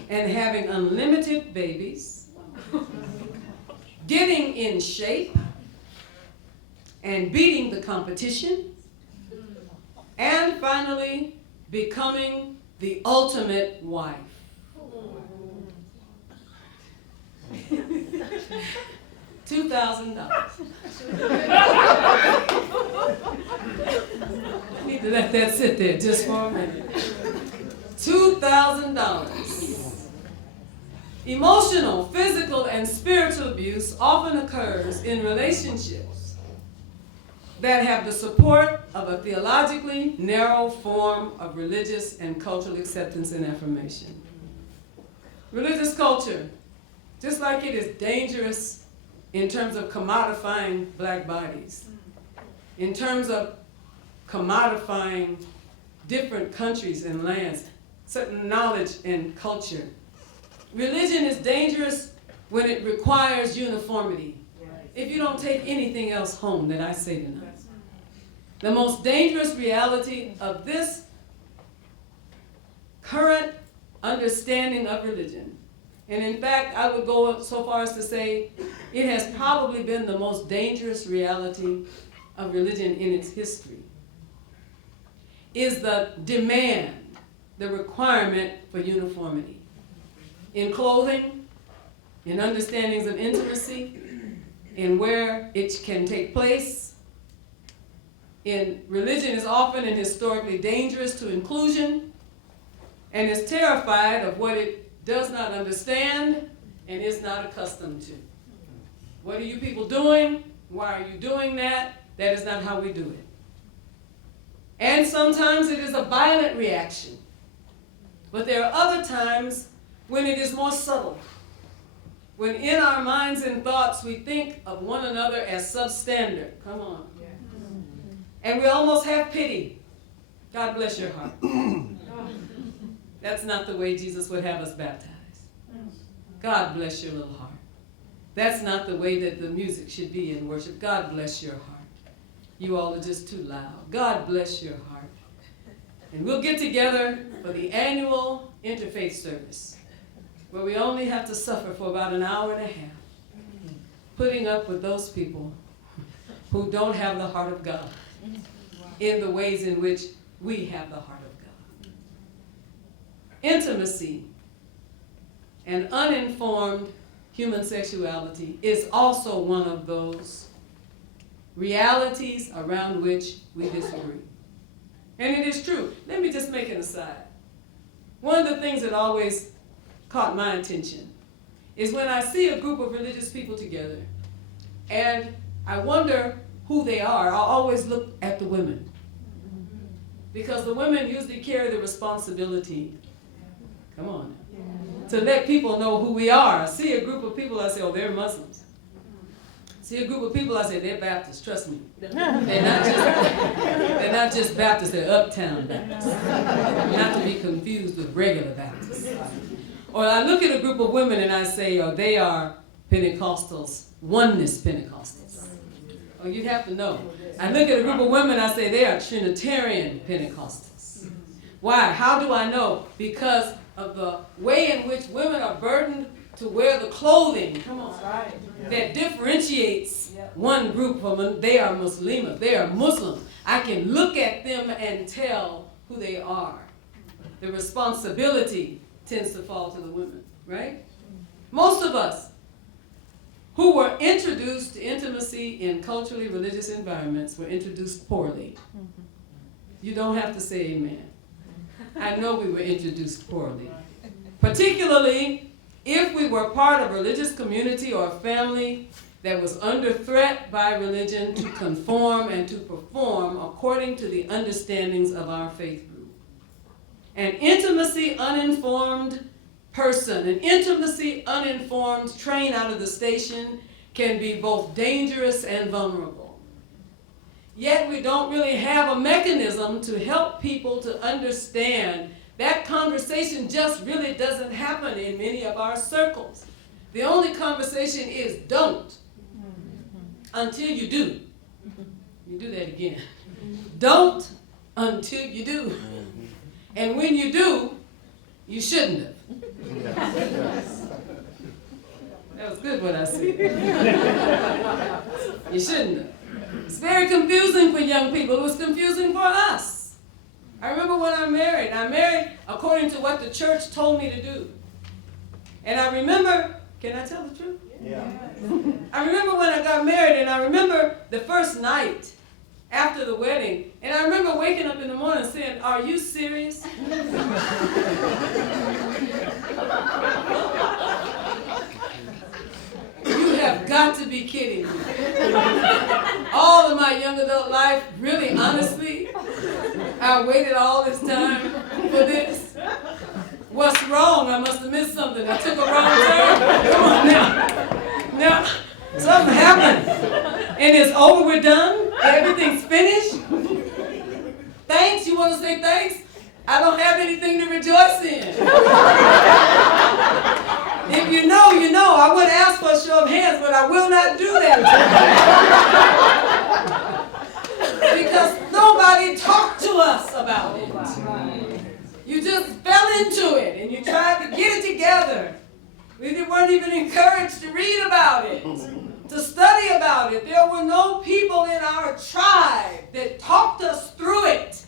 and having unlimited babies, getting in shape and beating the competition, and finally, becoming the ultimate wife. $2,000. Need to let that sit there just for a minute. $2,000. Emotional, physical, and spiritual abuse often occurs in relationships that have the support of a theologically narrow form of religious and cultural acceptance and affirmation. Religious culture, just like it is dangerous in terms of commodifying black bodies, in terms of commodifying different countries and lands, certain knowledge and culture. Religion is dangerous when it requires uniformity. If you don't take anything else home that I say tonight. The most dangerous reality of this current understanding of religion, and in fact, I would go so far as to say it has probably been the most dangerous reality of religion in its history, is the demand, the requirement for uniformity in clothing, in understandings of intimacy, in where it can take place. In religion is often and historically dangerous to inclusion and is terrified of what it does not understand and is not accustomed to. What are you people doing? Why are you doing that? That is not how we do it. And sometimes it is a violent reaction. But there are other times when it is more subtle. When in our minds and thoughts we think of one another as substandard. Come on. And we almost have pity. God bless your heart. That's not the way Jesus would have us baptized. God bless your little heart. That's not the way that the music should be in worship. God bless your heart. You all are just too loud. God bless your heart. And we'll get together for the annual interfaith service, where we only have to suffer for about an hour and a half, putting up with those people who don't have the heart of God in the ways in which we have the heart of God. Intimacy and uninformed human sexuality is also one of those realities around which we disagree. And it is true. Let me just make an aside. One of the things that always caught my attention is when I see a group of religious people together and I wonder who they are, I always look at the women. Because the women usually carry the responsibility, come on, to let people know who we are. I see a group of people, I say, oh, they're Muslims. See a group of people, I say, they're Baptists, trust me. They're not just Baptists, they're uptown Baptists. Not to be confused with regular Baptists. Or I look at a group of women and I say, oh, they are Pentecostals, oneness Pentecostals. Oh, you'd have to know. I look at a group of women, I say they are Trinitarian Pentecostals. Why? How do I know? Because of the way in which women are burdened to wear the clothing, come on, that differentiates one group from another. They are Muslims, they are Muslims. I can look at them and tell who they are. The responsibility tends to fall to the women, right? Most of us who were introduced to intimacy in culturally religious environments were introduced poorly. You don't have to say amen. I know we were introduced poorly. Particularly if we were part of a religious community or a family that was under threat by religion to conform and to perform according to the understandings of our faith group. An intimacy uninformed person, an intimacy uninformed train out of the station can be both dangerous and vulnerable. Yet we don't really have a mechanism to help people to understand that conversation just really doesn't happen in many of our circles. The only conversation is don't. until you do. You do that again. Don't until you do. And when you do, you shouldn't have. That was good what I said. You shouldn't have. It's very confusing for young people. It was confusing for us. I remember when I married according to what the church told me to do. And I remember, can I tell the truth? Yeah. I remember when I got married, and I remember the first night after the wedding, and I remember waking up in the morning saying, "Are you serious?" You have got to be kidding me. All of my young adult life, really, honestly, I waited all this time for this. What's wrong? I must have missed something. I took a wrong turn. Come on now. Now, something happened. And it's over, we're done. Everything's finished. Thanks, you want to say thanks? I don't have anything to rejoice in. If you know, you know. I would ask for a show of hands, but I will not do that. Because nobody talked to us about it. You just fell into it and you tried to get it together. We weren't even encouraged to read about it, to study about it. There were no people in our tribe that talked us through it.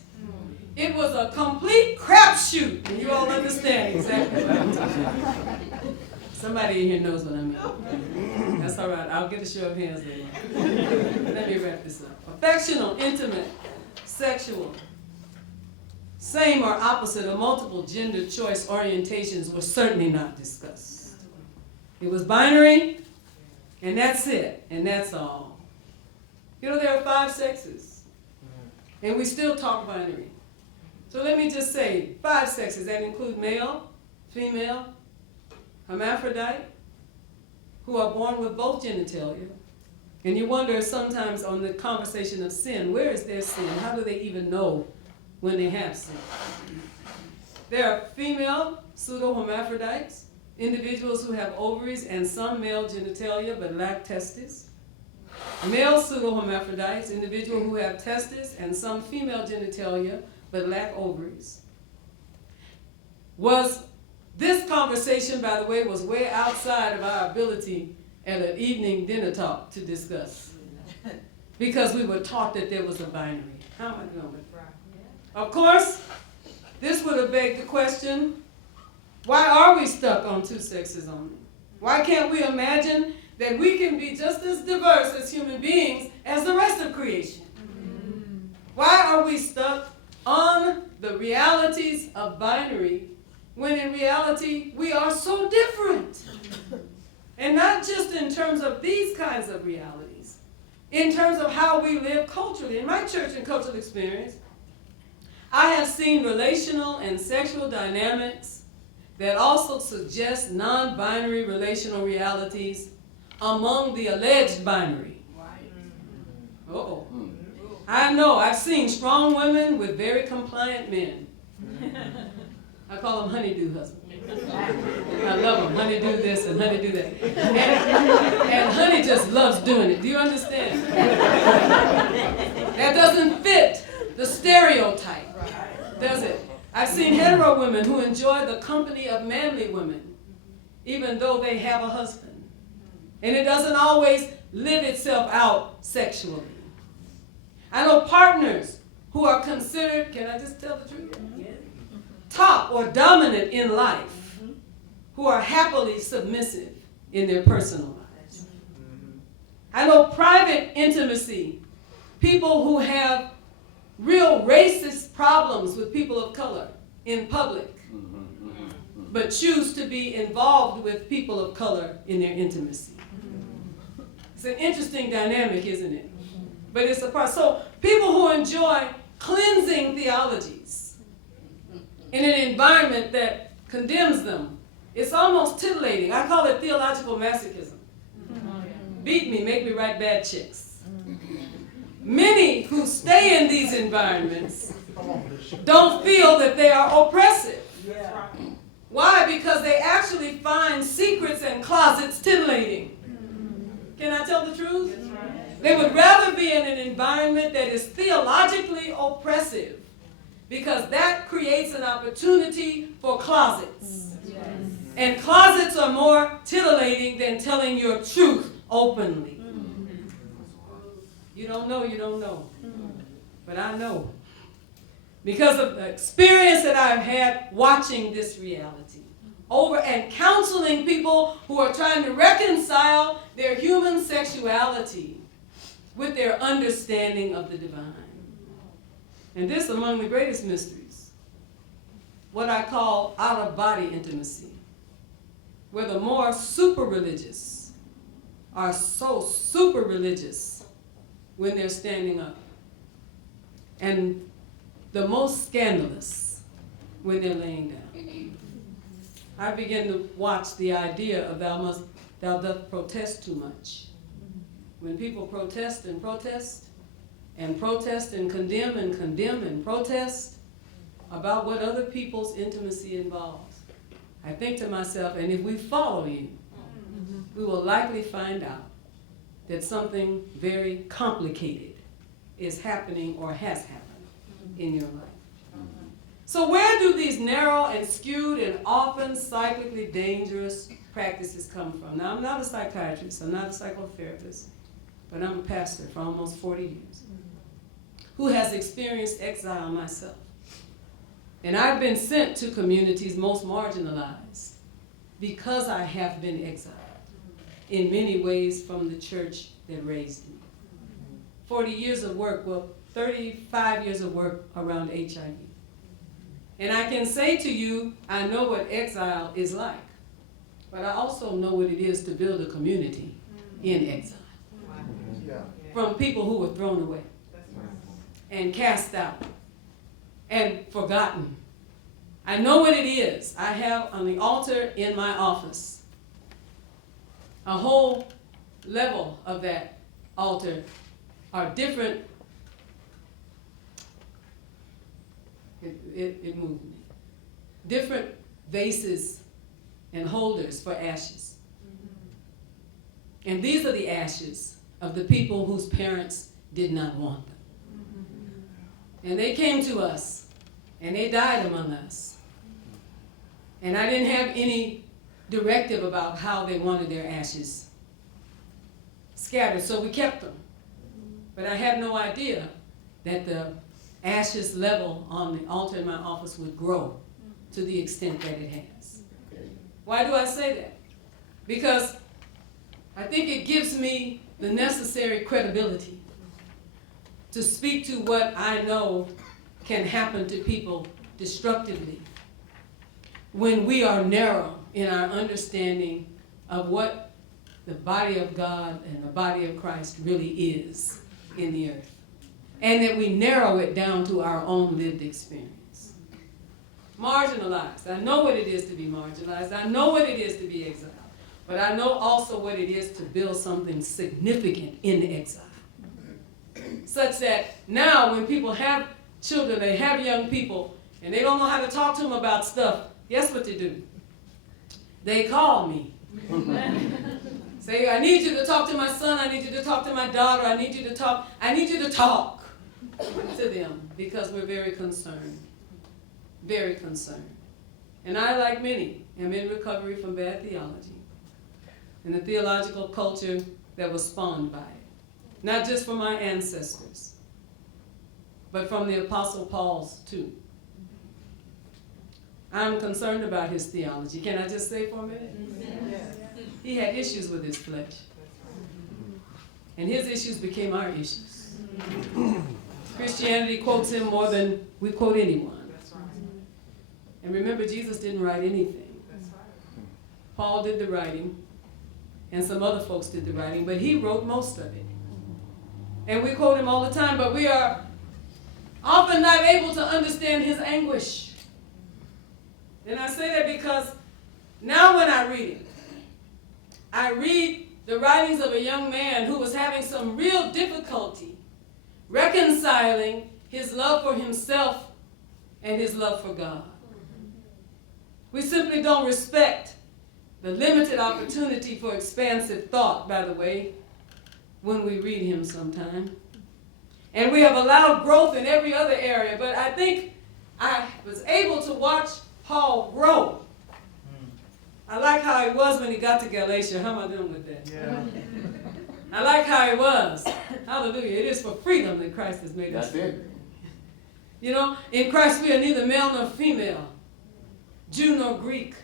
It was a complete crapshoot, and you all understand exactly what I'm talking about. Somebody in here knows what I mean. That's all right. I'll get a show of hands later. Let me wrap this up. Affectional, intimate, sexual, same or opposite or multiple gender choice orientations were certainly not discussed. It was binary, and that's it, and that's all. You know, there are 5 sexes, and we still talk binary. So let me just say, 5 sexes that include male, female, hermaphrodite, who are born with both genitalia. And you wonder sometimes on the conversation of sin, where is their sin? How do they even know when they have sin? There are female pseudo-hermaphrodites, individuals who have ovaries and some male genitalia but lack testes. Male pseudo-hermaphrodites, individuals who have testes and some female genitalia but lack ovaries. This conversation, by the way, was way outside of our ability at an evening dinner talk to discuss. Because we were taught that there was a binary. How am I doing? Of course, this would have begged the question, why are we stuck on 2 sexes only? Why can't we imagine that we can be just as diverse as human beings as the rest of creation? Why are we stuck on the realities of binary when in reality we are so different? And not just in terms of these kinds of realities, in terms of how we live culturally. In my church and cultural experience, I have seen relational and sexual dynamics that also suggest non-binary relational realities among the alleged binary. Uh-oh. I know, I've seen strong women with very compliant men. I call them honeydew husbands. I love them. Honeydew this and honeydew that. And honey just loves doing it. Do you understand? That doesn't fit the stereotype, does it? I've seen hetero women who enjoy the company of manly women, even though they have a husband. And it doesn't always live itself out sexually. I know partners who are considered, can I just tell the truth? Top or dominant in life, who are happily submissive in their personal lives. I know private intimacy, people who have real racist problems with people of color in public, but choose to be involved with people of color in their intimacy. It's an interesting dynamic, isn't it? But it's a part. So people who enjoy cleansing theologies in an environment that condemns them, it's almost titillating. I call it theological masochism. Beat me, make me write bad checks. Many who stay in these environments don't feel that they are oppressive. Why? Because they actually find secrets and closets titillating. Can I tell the truth? They would rather be in an environment that is theologically oppressive, because that creates an opportunity for closets. Yes. And closets are more titillating than telling your truth openly. You don't know, you don't know. But I know. Because of the experience that I've had watching this reality over and counseling people who are trying to reconcile their human sexuality with their understanding of the divine. And this among the greatest mysteries, what I call out-of-body intimacy, where the more super religious are so super religious when they're standing up, and the most scandalous when they're laying down. I begin to watch the idea of thou doth protest too much. When people protest and protest, and protest and condemn and protest about what other people's intimacy involves, I think to myself, and if we follow you, we will likely find out that something very complicated is happening or has happened in your life. So where do these narrow and skewed and often cyclically dangerous practices come from? Now, I'm not a psychiatrist, I'm not a psychotherapist, but I'm a pastor for almost 40 years who has experienced exile myself. And I've been sent to communities most marginalized because I have been exiled in many ways from the church that raised me. 40 years of work, well, 35 years of work around HIV. And I can say to you, I know what exile is like, but I also know what it is to build a community in exile. From people who were thrown away and cast out and forgotten. I know what it is. I have on the altar in my office a whole level of that altar are different. It moved me. Different vases and holders for ashes. And these are the ashes of the people whose parents did not want them. And they came to us, and they died among us. And I didn't have any directive about how they wanted their ashes scattered, so we kept them. But I had no idea that the ashes level on the altar in my office would grow to the extent that it has. Why do I say that? Because I think it gives me the necessary credibility to speak to what I know can happen to people destructively when we are narrow in our understanding of what the body of God and the body of Christ really is in the earth. And that we narrow it down to our own lived experience. Marginalized. I know what it is to be marginalized. I know what it is to be exiled. But I know also what it is to build something significant in exile. Such that now when people have children, they have young people, and they don't know how to talk to them about stuff, guess what they do? They call me. Say, I need you to talk to my son, I need you to talk to my daughter, I need you to talk to them, because we're very concerned. Very concerned. And I, like many, am in recovery from bad theology and the theological culture that was spawned by it. Not just from my ancestors, but from the Apostle Paul's too. I'm concerned about his theology. Can I just say for a minute? Yes. He had issues with his flesh. And his issues became our issues. Christianity quotes him more than we quote anyone. And remember, Jesus didn't write anything. Paul did the writing, and some other folks did the writing, but he wrote most of it. And we quote him all the time, but we are often not able to understand his anguish. And I say that because now when I read the writings of a young man who was having some real difficulty reconciling his love for himself and his love for God. We simply don't respect the limited opportunity for expansive thought, by the way, when we read him sometime. And we have allowed growth in every other area, but I think I was able to watch Paul grow. I like how he was when he got to Galatia. How am I doing with that? Yeah. I like how he was. Hallelujah. It is for freedom that Christ has made us free. That's it. You know, in Christ we are neither male nor female, Jew nor Greek,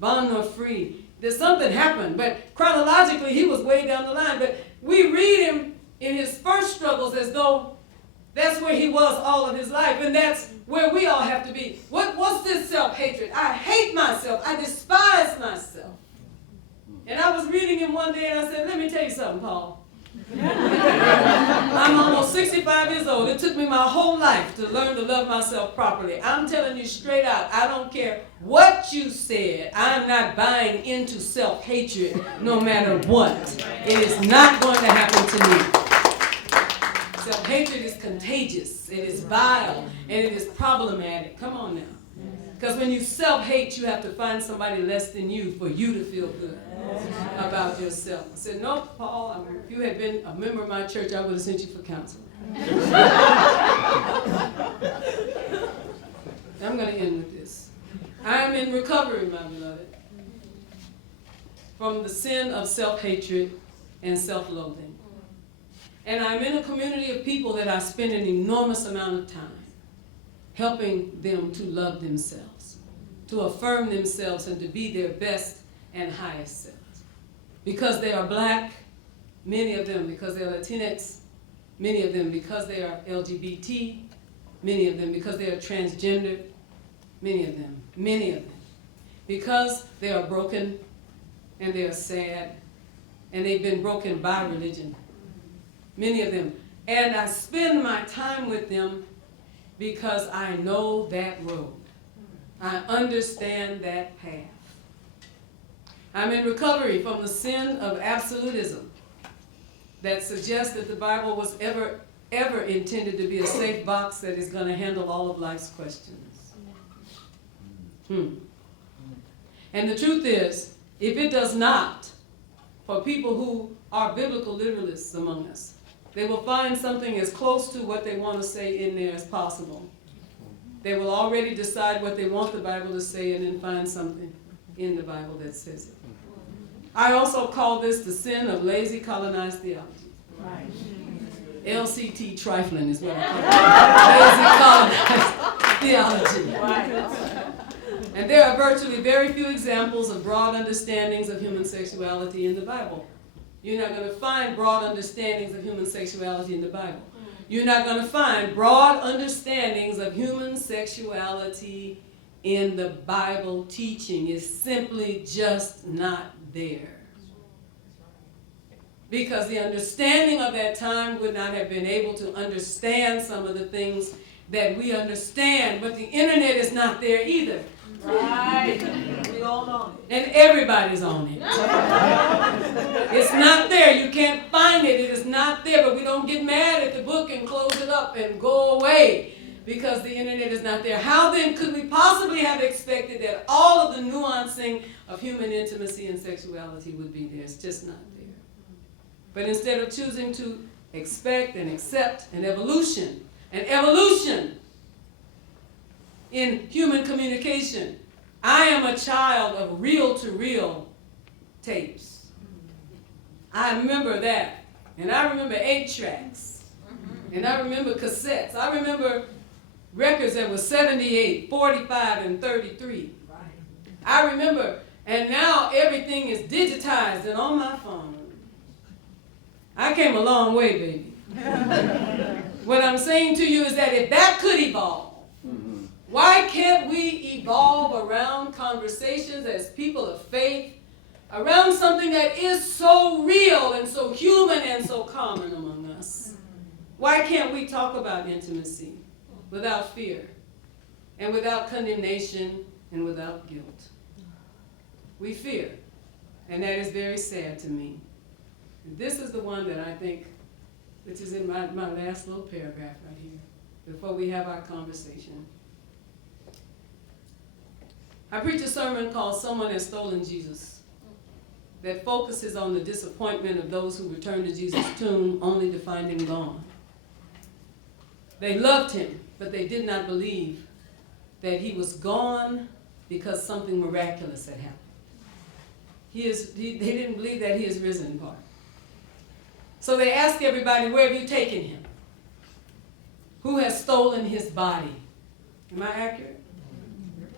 bond nor free. There's something happened, but chronologically he was way down the line. But we read him in his first struggles as though that's where he was all of his life, and that's where we all have to be. What's this self-hatred? I hate myself. I despise myself. And I was reading him one day and I said, let me tell you something, Paul. I'm almost 65 years old. It took me my whole life to learn to love myself properly. I'm telling you straight out, I don't care what you said. I'm not buying into self-hatred no matter what. It is not going to happen to me. Self-hatred is contagious. It is vile. And it is problematic. Come on now. Because when you self-hate, you have to find somebody less than you for you to feel good about yourself. I said, no, Paul, if you had been a member of my church, I would have sent you for counseling. I'm going to end with this. I am in recovery, my beloved, from the sin of self-hatred and self-loathing. And I'm in a community of people that I spend an enormous amount of time helping them to love themselves, to affirm themselves, and to be their best and highest selves. Because they are black, many of them, because they are Latinx, many of them, because they are LGBT, many of them, because they are transgender, many of them, because they are broken and they are sad and they've been broken by religion, many of them. And I spend my time with them because I know that road. I understand that path. I'm in recovery from the sin of absolutism that suggests that the Bible was ever intended to be a safe box that is going to handle all of life's questions. And the truth is, if it does not, for people who are biblical literalists among us, they will find something as close to what they want to say in there as possible. They will already decide what they want the Bible to say and then find something in the Bible that says it. I also call this the sin of lazy colonized theology. Right. LCT trifling is what I call it. Lazy colonized theology. Right. And there are virtually very few examples of broad understandings of human sexuality in the Bible. You're not going to find broad understandings of human sexuality in the Bible. You're not going to find broad understandings of human sexuality in the Bible teaching. It's simply just not there. Because the understanding of that time would not have been able to understand some of the things that we understand. But the internet is not there either. Right. We all on it. And everybody's on it. It's not there. You can't find it. It is not there. But we don't get mad at the book and close it up and go away because the internet is not there. How then could we possibly have expected that all of the nuancing of human intimacy and sexuality would be there? It's just not there. But instead of choosing to expect and accept an evolution in human communication, I am a child of reel-to-reel tapes. I remember that. And I remember 8-tracks. And I remember cassettes. I remember records that were 78, 45, and 33. I remember, and now everything is digitized and on my phone. I came a long way, baby. What I'm saying to you is that if that could evolve, why can't we evolve around conversations as people of faith, around something that is so real and so human and so common among us? Why can't we talk about intimacy without fear and without condemnation and without guilt? We fear, and that is very sad to me. And this is the one that I think, which is in my last little paragraph right here, before we have our conversation. I preach a sermon called Someone Has Stolen Jesus. that focuses on the disappointment of those who return to Jesus' tomb only to find him gone. They loved him, but they did not believe that he was gone because something miraculous had happened. They didn't believe that he is risen in part. So they ask everybody, where have you taken him? Who has stolen his body? Am I accurate?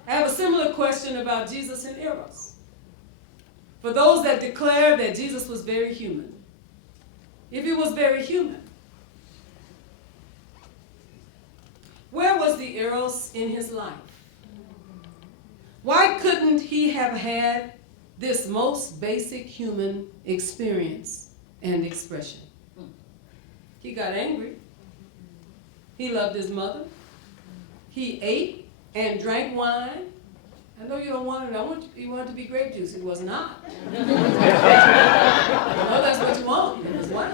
I have a similar question about Jesus and Eros. For those that declare that Jesus was very human, if he was very human, where was the Eros in his life? Why couldn't he have had this most basic human experience and expression? He got angry. He loved his mother. He ate and drank wine. I know you don't want it. You want it to be grape juice. It was not. I know that's what you want. It was wine.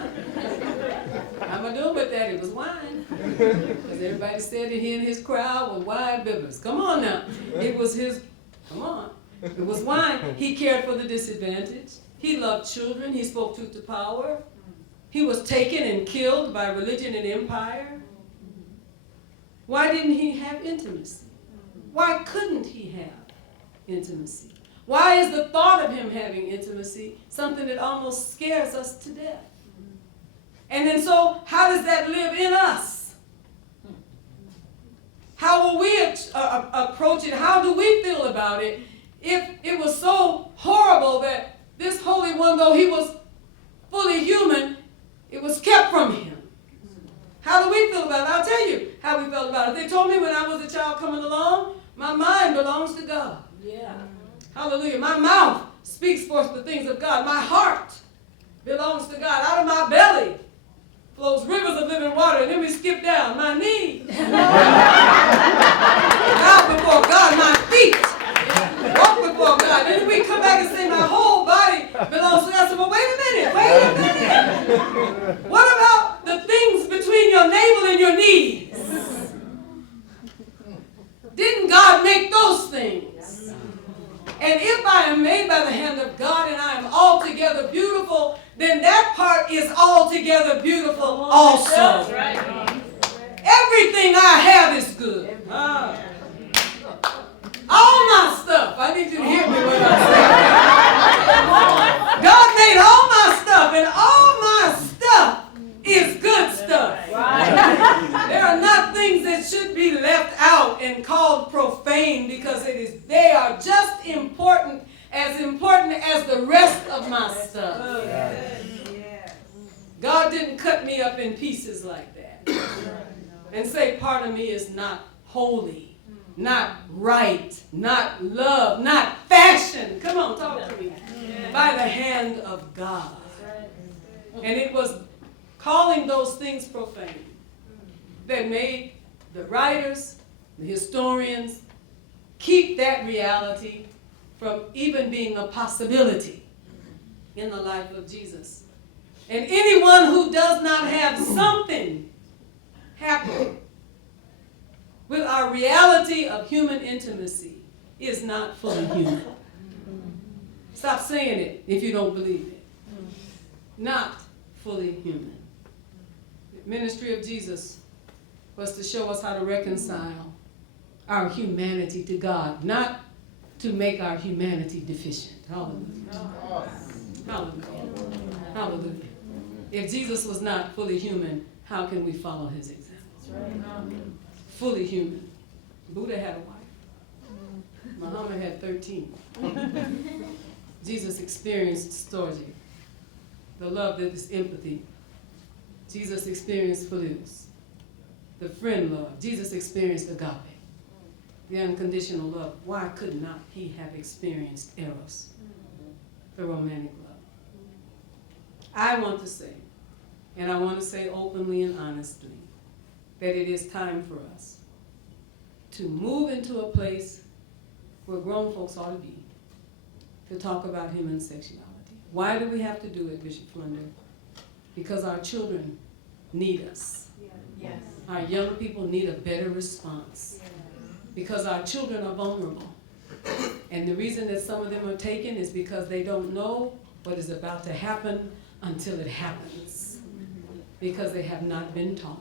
How am I doing with that? It was wine. Because everybody said that he and his crowd were wine bibbers. Come on now. It was his, come on. It was wine. He cared for the disadvantaged. He loved children. He spoke truth to power. He was taken and killed by religion and empire. Why didn't he have intimacy? Why couldn't he have intimacy? Why is the thought of him having intimacy something that almost scares us to death? And then so, how does that live in us? How will we approach it? How do we feel about it if it was so horrible that this Holy One, though he was fully human, it was kept from him? How do we feel about it? I'll tell you how we felt about it. They told me when I was a child coming along, my mind belongs to God. Yeah. Hallelujah. My mouth speaks forth the things of God. My heart belongs to God. Out of my belly flows rivers of living water. And then we skip down. My knees bow before God. My feet walk before God. And then we come back and say my whole body belongs to God. So, but wait a minute. What about the things between your navel and your knees? Didn't God make those things? And if I am made by the hand of God and I am altogether beautiful, then that part is altogether beautiful also. That's right. Everything I have is good. All my stuff. I need you to hear me when I say God made all my stuff, and all my stuff is good stuff. There are not things that should be left out and called profane because they are just important as the rest of my stuff. God didn't cut me up in pieces like that and say part of me is not holy, not right, not love, not fashion. Come on, talk to me. By the hand of God. And it was calling those things profane that made the writers, the historians, keep that reality from even being a possibility in the life of Jesus. And anyone who does not have something happen with our reality of human intimacy is not fully human. Stop saying it if you don't believe it. Not fully human. The ministry of Jesus was to show us how to reconcile our humanity to God, not to make our humanity deficient. Hallelujah. Hallelujah. Hallelujah. If Jesus was not fully human, how can we follow his example? Fully human. Buddha had a wife. Muhammad had 13. Jesus experienced storge, the love that is empathy. Jesus experienced philus, the friend love. Jesus experienced agape, the unconditional love. Why could not he have experienced eros, the romantic love? I want to say, and I want to say openly and honestly, that it is time for us to move into a place where grown folks ought to be, to talk about human sexuality. Why do we have to do it, Bishop Flunder? Because our children need us. Yes. Our young people need a better response. Because our children are vulnerable. And the reason that some of them are taken is because they don't know what is about to happen until it happens, because they have not been taught.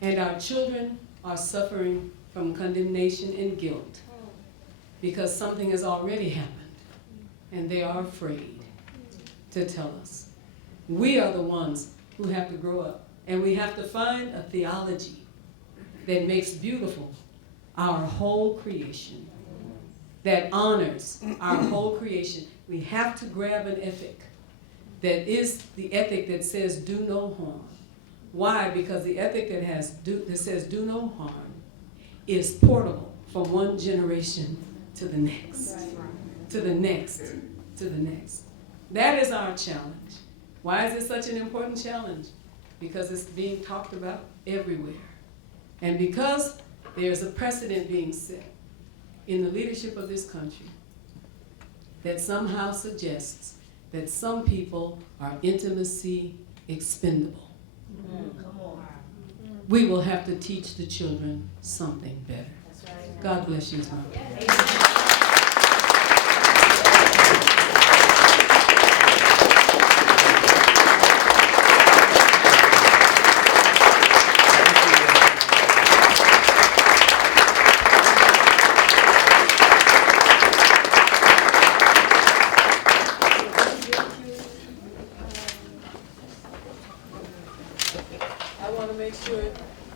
And our children are suffering from condemnation and guilt because something has already happened, and they are afraid to tell us. We are the ones who have to grow up, and we have to find a theology that makes beautiful our whole creation, that honors our whole creation. We have to grab an ethic that is the ethic that says do no harm. Why? Because the ethic that says do no harm is portable from one generation to the next, to the next, to the next. That is our challenge. Why is it such an important challenge? Because it's being talked about everywhere. And because there's a precedent being set in the leadership of this country that somehow suggests that some people are intimacy expendable. Come on. We will have to teach the children something better. God bless you, Mom.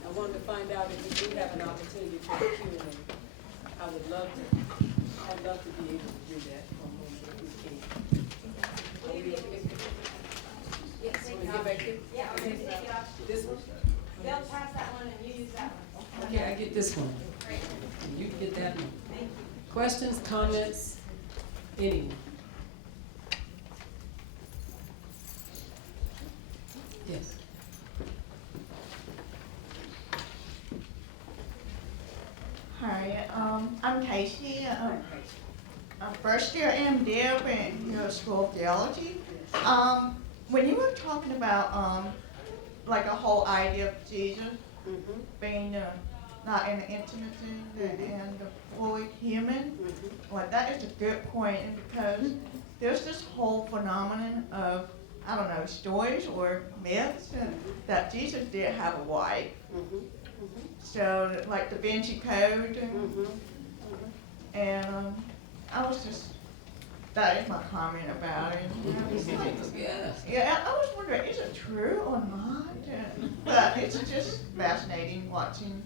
I wanted to find out if you do have an opportunity for a Q&A. I'd love to be able to do that for a moment if we can. Want to get back here? Yeah, we're gonna take it off. This one? They'll pass that one and you use that one. Okay, I get this one. Great. And you can get that one. Thank you. Questions, comments, anyone? Yes. Hi, I'm Casey. I'm first year MDiv in School of Theology. When you were talking about like a whole idea of Jesus being not an intimacy and fully human, well, that is a good point, because there's this whole phenomenon of, I don't know, stories or myths that Jesus did have a wife. So, like the Vinci Code, and I was just, that is my comment about it. Yes. Yeah, I was wondering, is it true or not? But it's just fascinating watching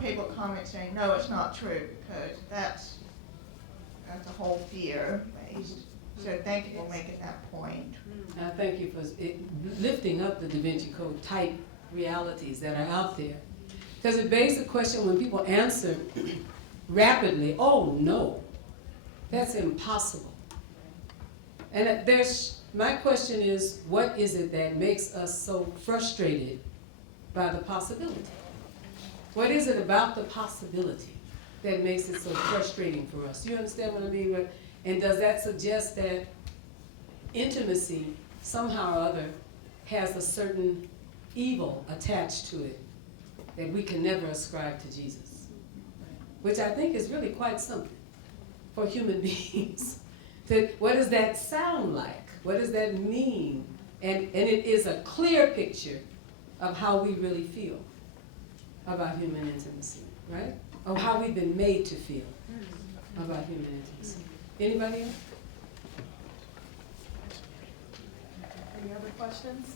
people comment saying, no, it's not true, because that's a whole fear based. So thank you for making that point. I thank you for lifting up the Da Vinci Code type realities that are out there. Because it begs the question when people answer rapidly, oh no, that's impossible. And my question is, what is it that makes us so frustrated by the possibility? What is it about the possibility that makes it so frustrating for us? You understand what I mean? And does that suggest that intimacy, somehow or other, has a certain evil attached to it that we can never ascribe to Jesus? Which I think is really quite something for human beings. What does that sound like? What does that mean? And it is a clear picture of how we really feel about human intimacy, right? Or how we've been made to feel about human intimacy. Anybody else? Any other questions?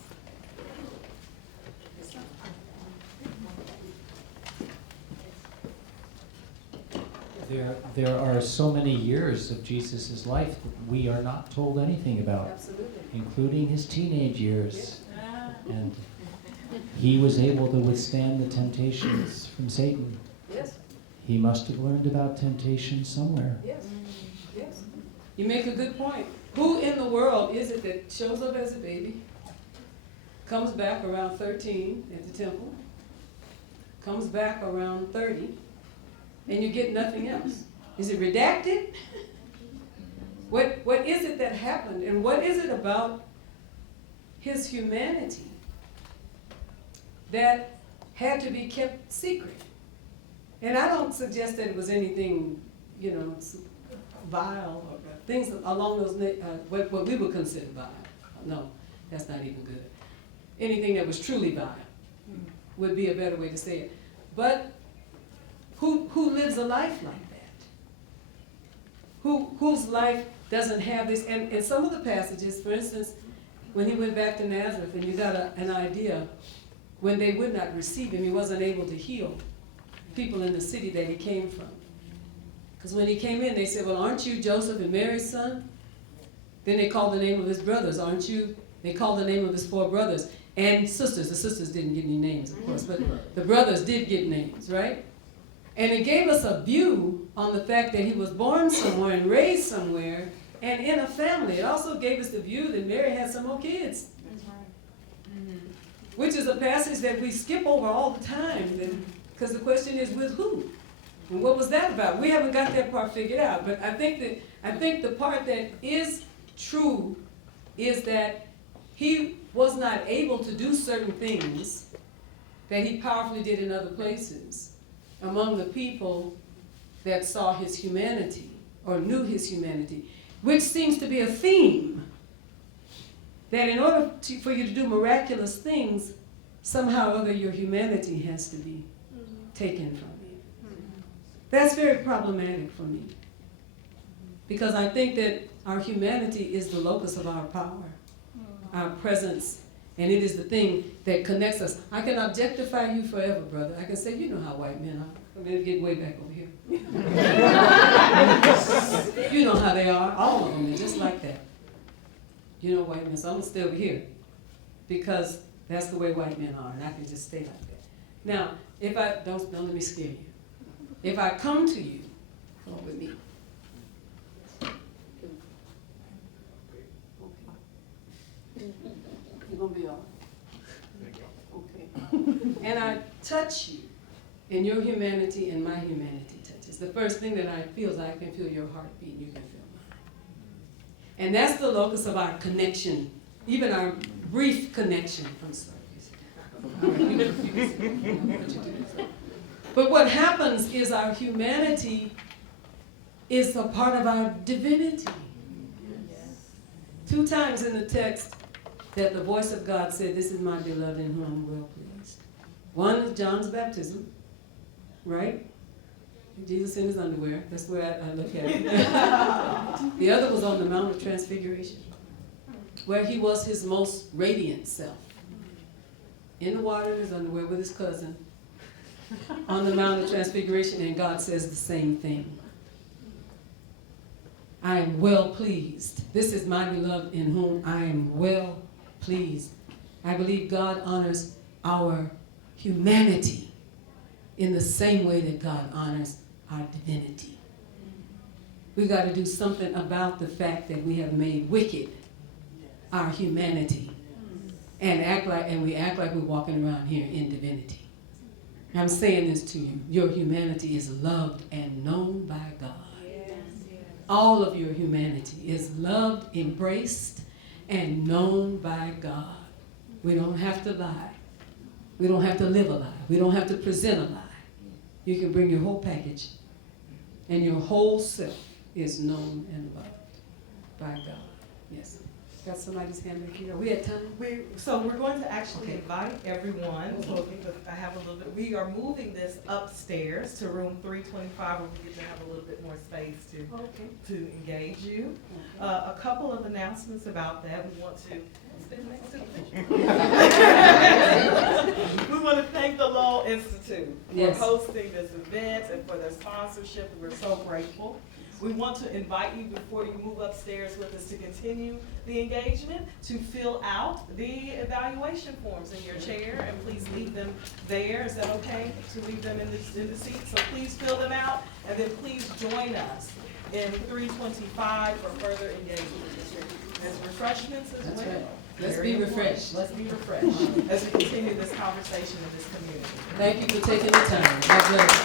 There are so many years of Jesus' life that we are not told anything about, Absolutely. including his teenage years. And he was able to withstand the temptations from Satan. Yes. He must have learned about temptation somewhere. Yes. Yes. You make a good point. Who in the world is it that shows up as a baby, comes back around 13 at the temple, comes back around 30, and you get nothing else? Is it redacted? What is it that happened? And what is it about his humanity that had to be kept secret? And I don't suggest that it was anything, vile, or things along those, what we would consider vile. No, that's not even good. Anything that was truly vile would be a better way to say it. But who lives a life like that? Whose life doesn't have this? And in some of the passages, for instance, when he went back to Nazareth, and you got an idea, when they would not receive him, he wasn't able to heal people in the city that he came from. Because when he came in, they said, well, aren't you Joseph and Mary's son? Then they called the name of his brothers. Aren't you? They called the name of his 4 brothers. And sisters. The sisters didn't get any names, of course, but the brothers did get names, right? And it gave us a view on the fact that he was born somewhere and raised somewhere and in a family. It also gave us the view that Mary had some more kids. That's right. Which is a passage that we skip over all the time, because the question is, with who? And what was that about? We haven't got that part figured out. But I think the part that is true is that he was not able to do certain things that he powerfully did in other places among the people that saw his humanity or knew his humanity, which seems to be a theme, that in order for you to do miraculous things, somehow or other your humanity has to be taken from you. That's very problematic for me, because I think that our humanity is the locus of our power, our presence, and it is the thing that connects us. I can objectify you forever, brother. I can say, you know how white men are. I'm going to get way back over here. You know how they are. All of them, they're just like that. You know white men, so I'm going to stay over here, because that's the way white men are, and I can just stay like that. Now, if I, don't let me scare you. If I come to you, come on with me. You're going to be all right. Okay. And I touch you, and your humanity and my humanity touches. The first thing that I feel is I can feel your heartbeat, and you can feel mine. And that's the locus of our connection, even our brief connection. I'm sorry. But what happens is our humanity is a part of our divinity. 2 times in the text that the voice of God said, this is my beloved in whom I'm well pleased. One is John's baptism, right? Jesus in his underwear. That's where I look at it. The other was on the Mount of Transfiguration, where he was his most radiant self. In the water in his underwear with his cousin on the Mount of Transfiguration, and God says the same thing. I am well pleased. This is my beloved in whom I am well pleased. I believe God honors our humanity in the same way that God honors our divinity. We've got to do something about the fact that we have made wicked our humanity. And we act like we're walking around here in divinity. I'm saying this to you. Your humanity is loved and known by God. Yes. All of your humanity is loved, embraced, and known by God. We don't have to lie. We don't have to live a lie. We don't have to present a lie. You can bring your whole package, and your whole self is known and loved by God. Yes. Got somebody's hand back here. We had time? So we're going to actually invite everyone. So I have a little bit. We are moving this upstairs to room 325, where we get to have a little bit more space to engage you. A couple of announcements about that. We want to stand next to the picture. We want to thank the Lowell Institute for hosting this event and for their sponsorship. We're so grateful. We want to invite you, before you move upstairs with us, to continue the engagement, to fill out the evaluation forms in your chair, and please leave them there. Is that okay to leave them in the seat? So please fill them out, and then please join us in 325 for further engagement. There's refreshments as well. Right. Let's be refreshed. Let's be refreshed as we continue this conversation in this community. Thank you for taking the time. God bless.